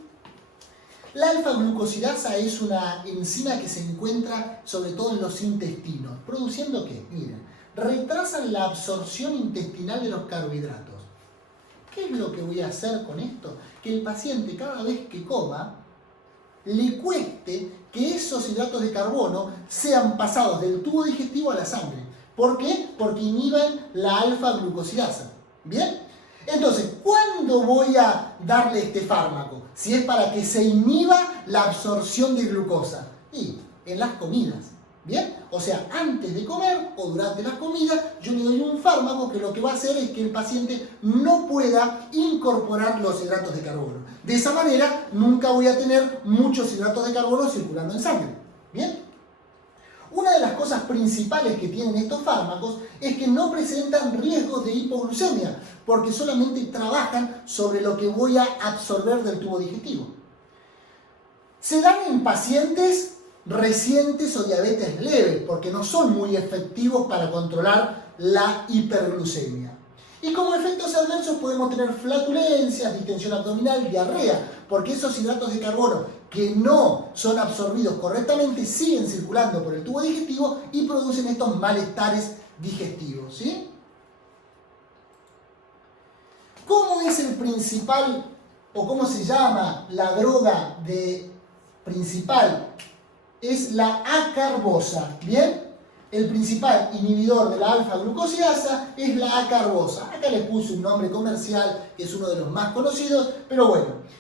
La alfa-glucosidasa es una enzima que se encuentra sobre todo en los intestinos, produciendo ¿qué? Miren, retrasan la absorción intestinal de los carbohidratos. ¿Qué es lo que voy a hacer con esto? Que el paciente cada vez que coma le cueste que esos hidratos de carbono sean pasados del tubo digestivo a la sangre. ¿Por qué? Porque inhiben la alfa-glucosidasa. ¿Bien? Entonces, ¿cuándo voy a darle este fármaco? Si es para que se inhiba la absorción de glucosa. Y en las comidas. ¿Bien? O sea, antes de comer o durante las comidas, yo le doy un fármaco que lo que va a hacer es que el paciente no pueda incorporar los hidratos de carbono. De esa manera, nunca voy a tener muchos hidratos de carbono circulando en sangre. ¿Bien? Una de las cosas principales que tienen estos fármacos es que no presentan riesgos de hipoglucemia, porque solamente trabajan sobre lo que voy a absorber del tubo digestivo. Se dan en pacientes recientes o diabetes leve, porque no son muy efectivos para controlar la hiperglucemia. Y como efectos adversos podemos tener flatulencias, distensión abdominal, diarrea, porque esos hidratos de carbono que no son absorbidos correctamente siguen circulando por el tubo digestivo y producen estos malestares digestivos, ¿sí? ¿Cómo es el principal, o cómo se llama la droga principal? Es la acarbosa, ¿bien? El principal inhibidor de la alfa-glucosidasa es la acarbosa. Acá les puse un nombre comercial, que es uno de los más conocidos, pero bueno.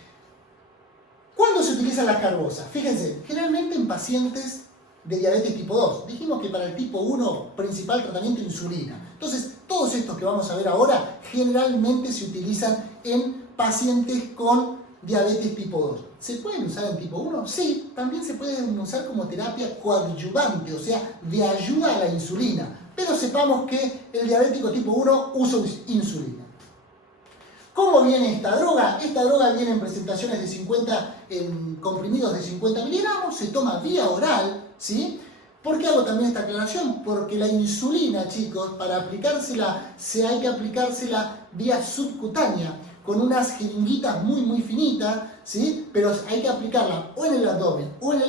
¿Cuándo se utiliza la acarbosa? Fíjense, generalmente en pacientes de diabetes tipo 2. Dijimos que para el tipo 1, principal tratamiento insulina. Entonces, todos estos que vamos a ver ahora, generalmente se utilizan en pacientes con diabetes tipo 2. ¿Se pueden usar en tipo 1? Sí, también se pueden usar como terapia coadyuvante, o sea, de ayuda a la insulina. Pero sepamos que el diabético tipo 1 usa insulina. ¿Cómo viene esta droga? Esta droga viene en presentaciones de 50, en comprimidos de 50 miligramos, se toma vía oral, ¿sí? ¿Por qué hago también esta aclaración? Porque la insulina, chicos, para aplicársela, hay que aplicársela vía subcutánea, con unas jeringuitas muy finitas, ¿sí? Pero hay que aplicarla o en el abdomen o en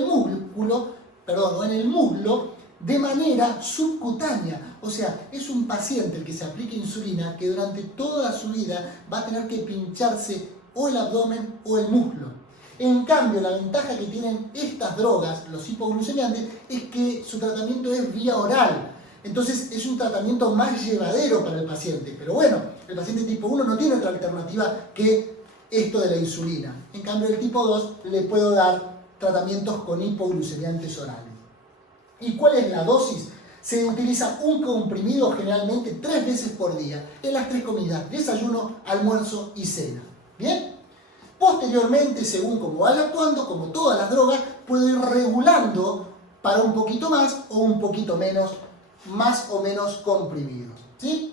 el muslo, de manera subcutánea. O sea, es un paciente el que se aplica insulina que durante toda su vida va a tener que pincharse o el abdomen o el muslo. En cambio, la ventaja que tienen estas drogas, los hipoglucemiantes, es que su tratamiento es vía oral. Entonces es un tratamiento más llevadero para el paciente. Pero bueno, el paciente tipo 1 no tiene otra alternativa que esto de la insulina. En cambio, el tipo 2 le puedo dar tratamientos con hipoglucemiantes orales. ¿Y cuál es la dosis? Se utiliza un comprimido generalmente 3 veces por día en las 3 comidas: desayuno, almuerzo y cena. ¿Bien? Posteriormente, según cómo vaya actuando, como todas las drogas, puedo ir regulando para un poquito más o un poquito menos, más o menos comprimidos, ¿sí?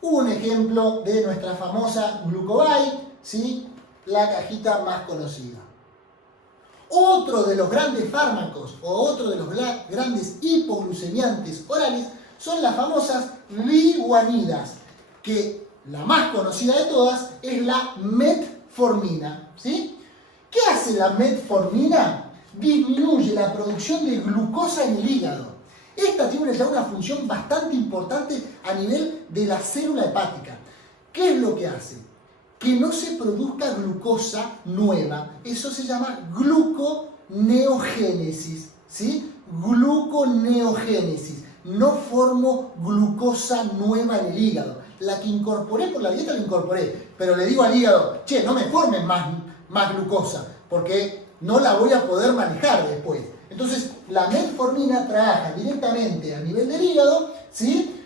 Un ejemplo de nuestra famosa Glucovay, ¿sí? la cajita más conocida. Otro de los grandes fármacos o otro de los grandes hipoglucemiantes orales son las famosas biguanidas, que la más conocida de todas es la metformina, ¿sí? ¿Qué hace la metformina? Disminuye la producción de glucosa en el hígado. Esta tiene ya una función bastante importante a nivel de la célula hepática. ¿Qué es lo que hace? Que no se produzca glucosa nueva. Eso se llama gluconeogénesis, ¿sí? Gluconeogénesis. No formo glucosa nueva en el hígado. La que incorporé por la dieta la incorporé, pero le digo al hígado, che, no me formen más glucosa, porque no la voy a poder manejar después. Entonces, la metformina trabaja directamente a nivel del hígado, ¿sí?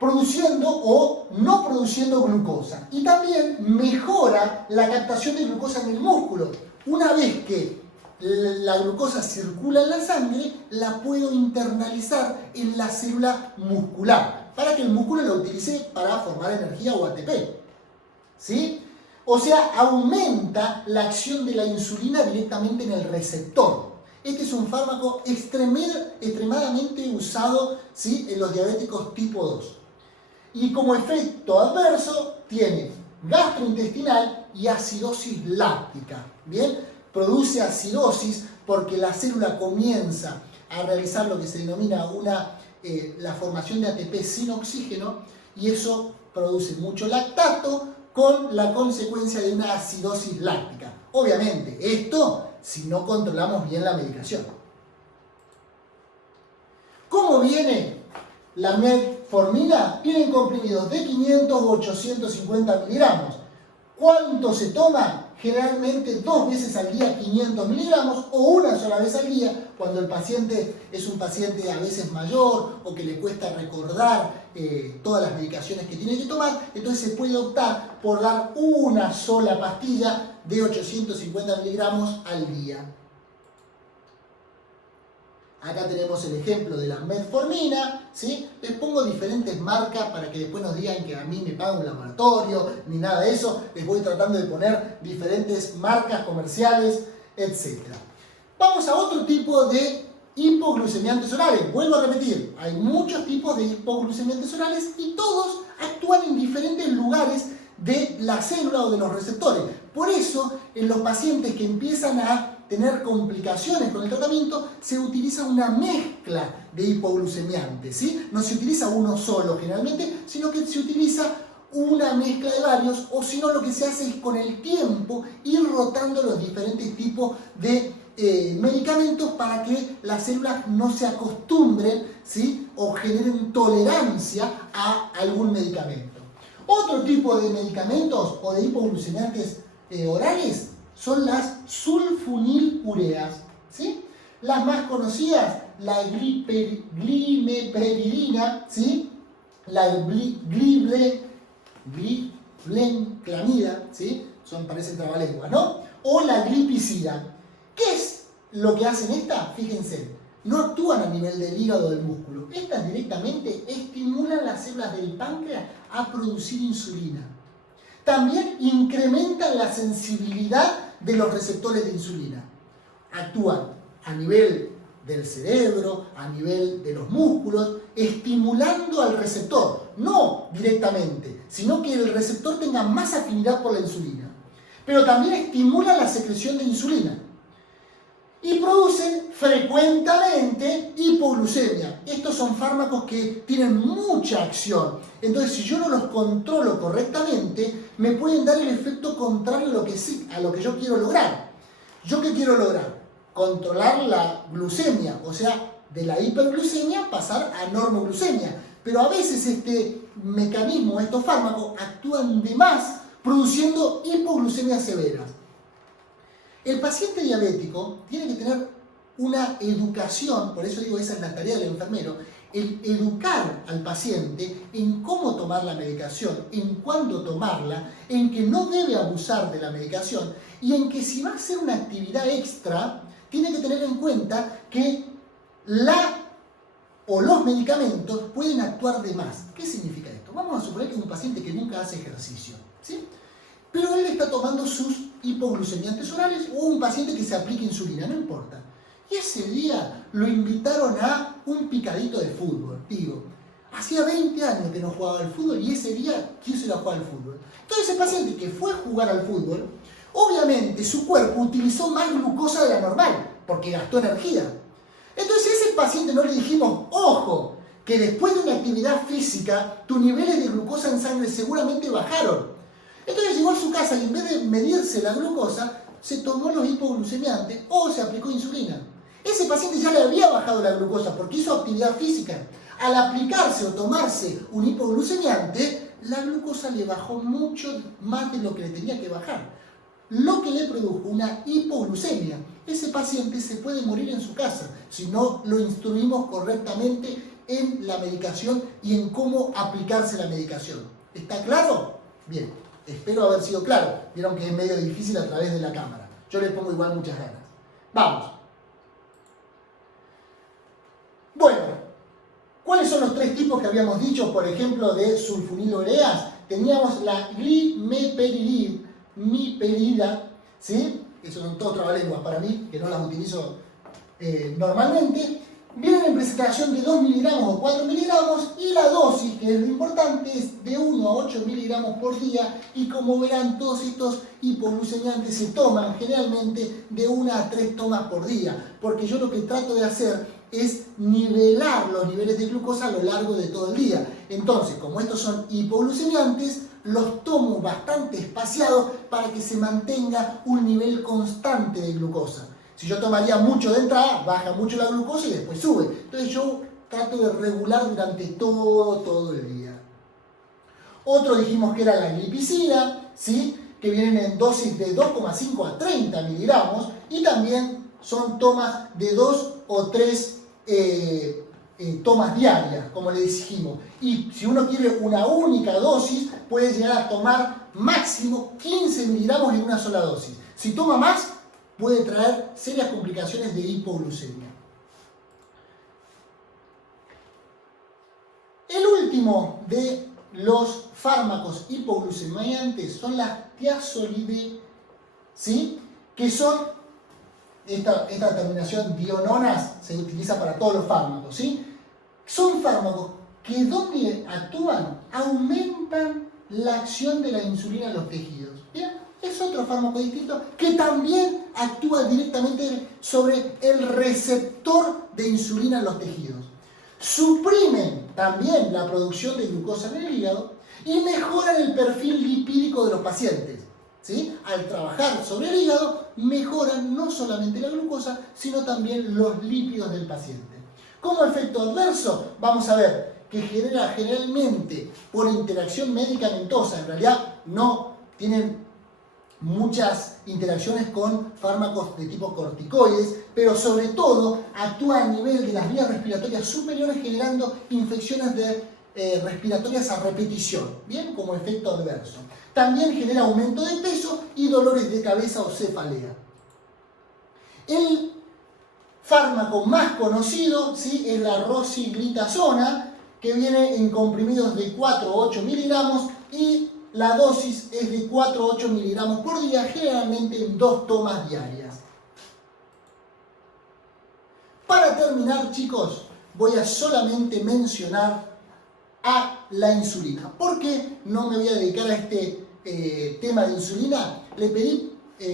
Produciendo o no produciendo glucosa. Y también mejora la captación de glucosa en el músculo. Una vez que la glucosa circula en la sangre, la puedo internalizar en la célula muscular, para que el músculo la utilice para formar energía o ATP. ¿Sí? O sea, aumenta la acción de la insulina directamente en el receptor. Este es un fármaco extremadamente usado, ¿sí?, en los diabéticos tipo 2. Y como efecto adverso tiene gastrointestinal y acidosis láctica. ¿Bien? Produce acidosis porque la célula comienza a realizar lo que se denomina la formación de ATP sin oxígeno, y eso produce mucho lactato con la consecuencia de una acidosis láctica. Obviamente, esto si no controlamos bien la medicación. ¿Cómo viene la metformina? Vienen comprimidos de 500 o 850 miligramos. ¿Cuánto se toma? Generalmente 2 veces al día 500 miligramos o una sola vez al día cuando el paciente es un paciente a veces mayor o que le cuesta recordar todas las medicaciones que tiene que tomar. Entonces se puede optar por dar una sola pastilla de 850 miligramos al día. Acá tenemos el ejemplo de la metformina, ¿sí? Les pongo diferentes marcas para que después nos digan que a mí me paga un laboratorio, ni nada de eso. Les voy tratando de poner diferentes marcas comerciales, etc. Vamos a otro tipo de hipoglucemiantes orales. Vuelvo a repetir, hay muchos tipos de hipoglucemiantes orales y todos actúan en diferentes lugares de la célula o de los receptores. Por eso, en los pacientes que empiezan a tener complicaciones con el tratamiento, se utiliza una mezcla de hipoglucemiantes, ¿sí? No se utiliza uno solo generalmente, sino que se utiliza una mezcla de varios, o si no, lo que se hace es con el tiempo ir rotando los diferentes tipos de medicamentos para que las células no se acostumbren, ¿sí?, o generen tolerancia a algún medicamento. Otro tipo de medicamentos o de hipoglucemiantes orales son las sulfonilureas, ¿sí? Las más conocidas, la glimeperidina, ¿sí?, la gliblenclamida, ¿sí?, parecen trabalenguas, ¿no? O la glipizida. ¿Qué es lo que hacen estas? Fíjense, no actúan a nivel del hígado o del músculo. Estas directamente estimulan las células del páncreas a producir insulina. También incrementan la sensibilidad de los receptores de insulina. Actúan a nivel del cerebro, a nivel de los músculos, estimulando al receptor, no directamente, sino que el receptor tenga más afinidad por la insulina. Pero también estimulan la secreción de insulina. Y producen frecuentemente hipoglucemia. Estos son fármacos que tienen mucha acción. Entonces, si yo no los controlo correctamente, me pueden dar el efecto contrario a lo que yo quiero lograr. ¿Yo qué quiero lograr? Controlar la glucemia, o sea, de la hiperglucemia pasar a normoglucemia. Pero a veces este mecanismo, estos fármacos, actúan de más, produciendo hipoglucemias severas. El paciente diabético tiene que tener una educación, por eso digo, esa es la tarea del enfermero, el educar al paciente en cómo tomar la medicación, en cuándo tomarla, en que no debe abusar de la medicación y en que si va a hacer una actividad extra, tiene que tener en cuenta que los medicamentos pueden actuar de más. ¿Qué significa esto? Vamos a suponer que es un paciente que nunca hace ejercicio, ¿sí?, pero él está tomando sus hipoglucemiantes orales o un paciente que se aplique insulina, no importa. Y ese día lo invitaron a un picadito de fútbol. Digo, hacía 20 años que no jugaba al fútbol y ese día quiso ir a jugar al fútbol. Entonces ese paciente que fue a jugar al fútbol, obviamente su cuerpo utilizó más glucosa de la normal, porque gastó energía. Entonces a ese paciente no le dijimos, ojo, que después de una actividad física, tus niveles de glucosa en sangre seguramente bajaron. Entonces llegó a su casa y en vez de medirse la glucosa, se tomó los hipoglucemiantes o se aplicó insulina. Ese paciente ya le había bajado la glucosa porque hizo actividad física. Al aplicarse o tomarse un hipoglucemiante, la glucosa le bajó mucho más de lo que le tenía que bajar, lo que le produjo una hipoglucemia. Ese paciente se puede morir en su casa si no lo instruimos correctamente en la medicación y en cómo aplicarse la medicación. ¿Está claro? Bien, espero haber sido claro. Vieron que es medio difícil a través de la cámara. Yo le pongo igual muchas ganas. Vamos. Bueno, ¿cuáles son los 3 tipos que habíamos dicho, por ejemplo, de sulfonilureas? Teníamos la glimeperidida, ¿sí? Esos son todos trabalenguas para mí, que no las utilizo normalmente. Vienen en presentación de 2 miligramos o 4 miligramos y la dosis, que es lo importante, es de 1 a 8 miligramos por día y como verán todos estos hipoglucemiantes se toman generalmente de 1 a 3 tomas por día, porque yo lo que trato de hacer es nivelar los niveles de glucosa a lo largo de todo el día. Entonces, como estos son hipoglucemiantes, los tomo bastante espaciados para que se mantenga un nivel constante de glucosa. Si yo tomaría mucho de entrada, baja mucho la glucosa y después sube. Entonces yo trato de regular durante todo el día. Otro dijimos que era la glipizida, ¿sí? Que vienen en dosis de 2,5 a 30 miligramos y también son tomas de 2 o 3 tomas diarias, como le dijimos. Y si uno quiere una única dosis, puede llegar a tomar máximo 15 miligramos en una sola dosis. Si toma más, puede traer serias complicaciones de hipoglucemia. El último de los fármacos hipoglucemiantes son las tiazolide, ¿sí? Que son, esta terminación diononas se utiliza para todos los fármacos, ¿sí? Son fármacos que donde actúan aumentan la acción de la insulina en los tejidos. ¿Bien? Es otro fármaco distinto que también actúa directamente sobre el receptor de insulina en los tejidos. Suprimen también la producción de glucosa en el hígado y mejoran el perfil lipídico de los pacientes. ¿Sí? Al trabajar sobre el hígado, mejoran no solamente la glucosa, sino también los lípidos del paciente. Como efecto adverso, vamos a ver que genera generalmente por interacción medicamentosa, en realidad no tienen muchas interacciones con fármacos de tipo corticoides, pero sobre todo actúa a nivel de las vías respiratorias superiores generando infecciones respiratorias a repetición, bien, como efecto adverso. También genera aumento de peso y dolores de cabeza o cefalea. El fármaco más conocido, ¿sí?, es la rosiglitazona, que viene en comprimidos de 4 o 8 miligramos y la dosis es de 4 a 8 miligramos por día, generalmente en 2 tomas diarias. Para terminar, chicos, voy a solamente mencionar a la insulina. ¿Por qué no me voy a dedicar a este tema de insulina? Le pedí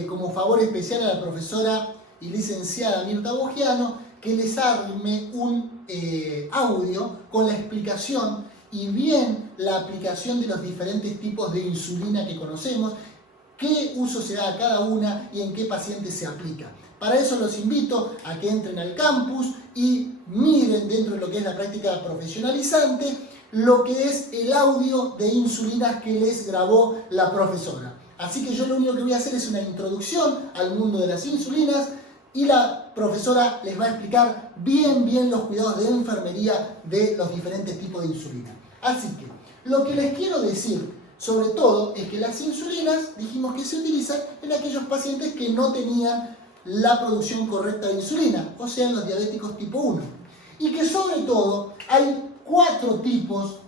como favor especial a la profesora y licenciada Mirta Bogiano que les arme un audio con la explicación y bien la aplicación de los diferentes tipos de insulina que conocemos, qué uso se da a cada una y en qué paciente se aplica. Para eso los invito a que entren al campus y miren dentro de lo que es la práctica profesionalizante lo que es el audio de insulinas que les grabó la profesora. Así que yo lo único que voy a hacer es una introducción al mundo de las insulinas y la profesora les va a explicar bien los cuidados de enfermería de los diferentes tipos de insulina. Así que lo que les quiero decir sobre todo es que las insulinas dijimos que se utilizan en aquellos pacientes que no tenían la producción correcta de insulina, o sea, en los diabéticos tipo 1. Y que sobre todo hay 4 tipos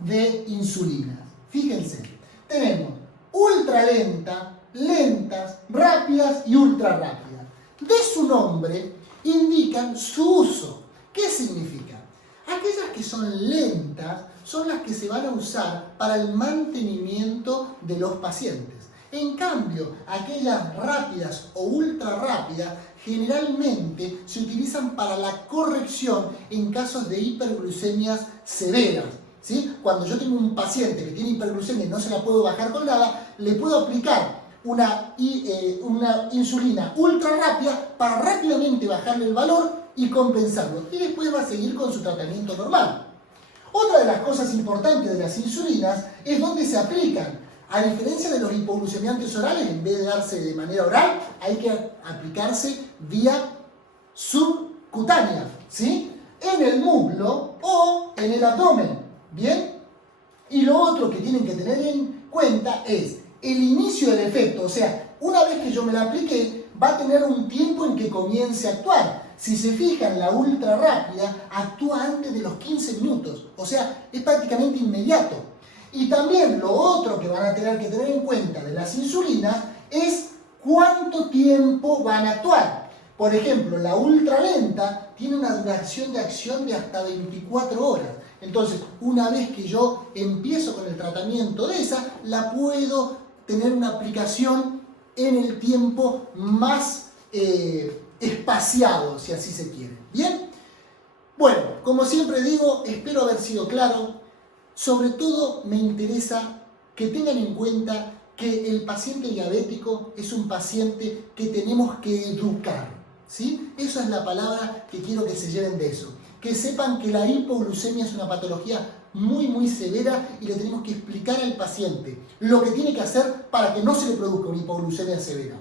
de insulinas. Fíjense, tenemos ultralenta, lentas, rápidas y ultra rápidas. De su nombre indican su uso. ¿Qué significa? Aquellas que son lentas son las que se van a usar para el mantenimiento de los pacientes. En cambio, aquellas rápidas o ultra rápidas generalmente se utilizan para la corrección en casos de hiperglucemias severas. ¿Sí? Cuando yo tengo un paciente que tiene hiperglucemia y no se la puedo bajar con nada, le puedo aplicar una insulina ultra rápida para rápidamente bajarle el valor y compensarlo. Y después va a seguir con su tratamiento normal. Otra de las cosas importantes de las insulinas es dónde se aplican. A diferencia de los hipoglucemiantes orales, en vez de darse de manera oral, hay que aplicarse vía subcutánea, ¿sí? En el muslo o en el abdomen, ¿bien? Y lo otro que tienen que tener en cuenta es el inicio del efecto, o sea, una vez que yo me la apliqué, va a tener un tiempo en que comience a actuar. Si se fijan, la ultra rápida actúa antes de los 15 minutos, o sea, es prácticamente inmediato. Y también lo otro que van a tener que tener en cuenta de las insulinas es cuánto tiempo van a actuar. Por ejemplo, la ultra lenta tiene una duración de acción de hasta 24 horas. Entonces, una vez que yo empiezo con el tratamiento de esa, la puedo tener una aplicación en el tiempo más espaciado, si así se quiere. ¿Bien? Bueno, como siempre digo, espero haber sido claro. Sobre todo me interesa que tengan en cuenta que el paciente diabético es un paciente que tenemos que educar, ¿sí? Esa es la palabra que quiero que se lleven de eso. Que sepan que la hipoglucemia es una patología muy severa y le tenemos que explicar al paciente lo que tiene que hacer para que no se le produzca una hipoglucemia severa.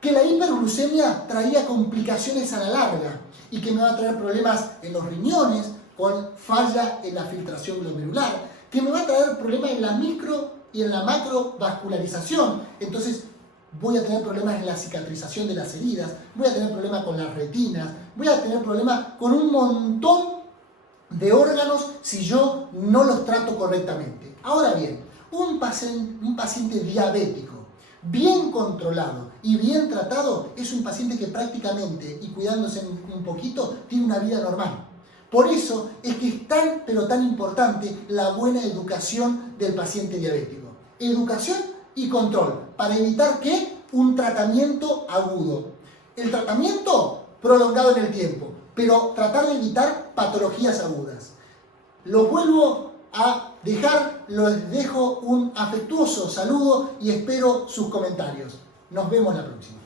Que la hiperglucemia traía complicaciones a la larga y que me va a traer problemas en los riñones, con falla en la filtración glomerular, que me va a traer problemas en la micro y en la macrovascularización. Entonces voy a tener problemas en la cicatrización de las heridas, voy a tener problemas con las retinas, voy a tener problemas con un montón de órganos si yo no los trato correctamente. Ahora bien, un paciente diabético bien controlado y bien tratado es un paciente que prácticamente, y cuidándose un poquito, tiene una vida normal. Por eso es que es tan, pero tan importante la buena educación del paciente diabético. Educación y control, para evitar que un tratamiento agudo. El tratamiento prolongado en el tiempo, pero tratar de evitar patologías agudas. Los vuelvo a dejar, les dejo un afectuoso saludo y espero sus comentarios. Nos vemos la próxima.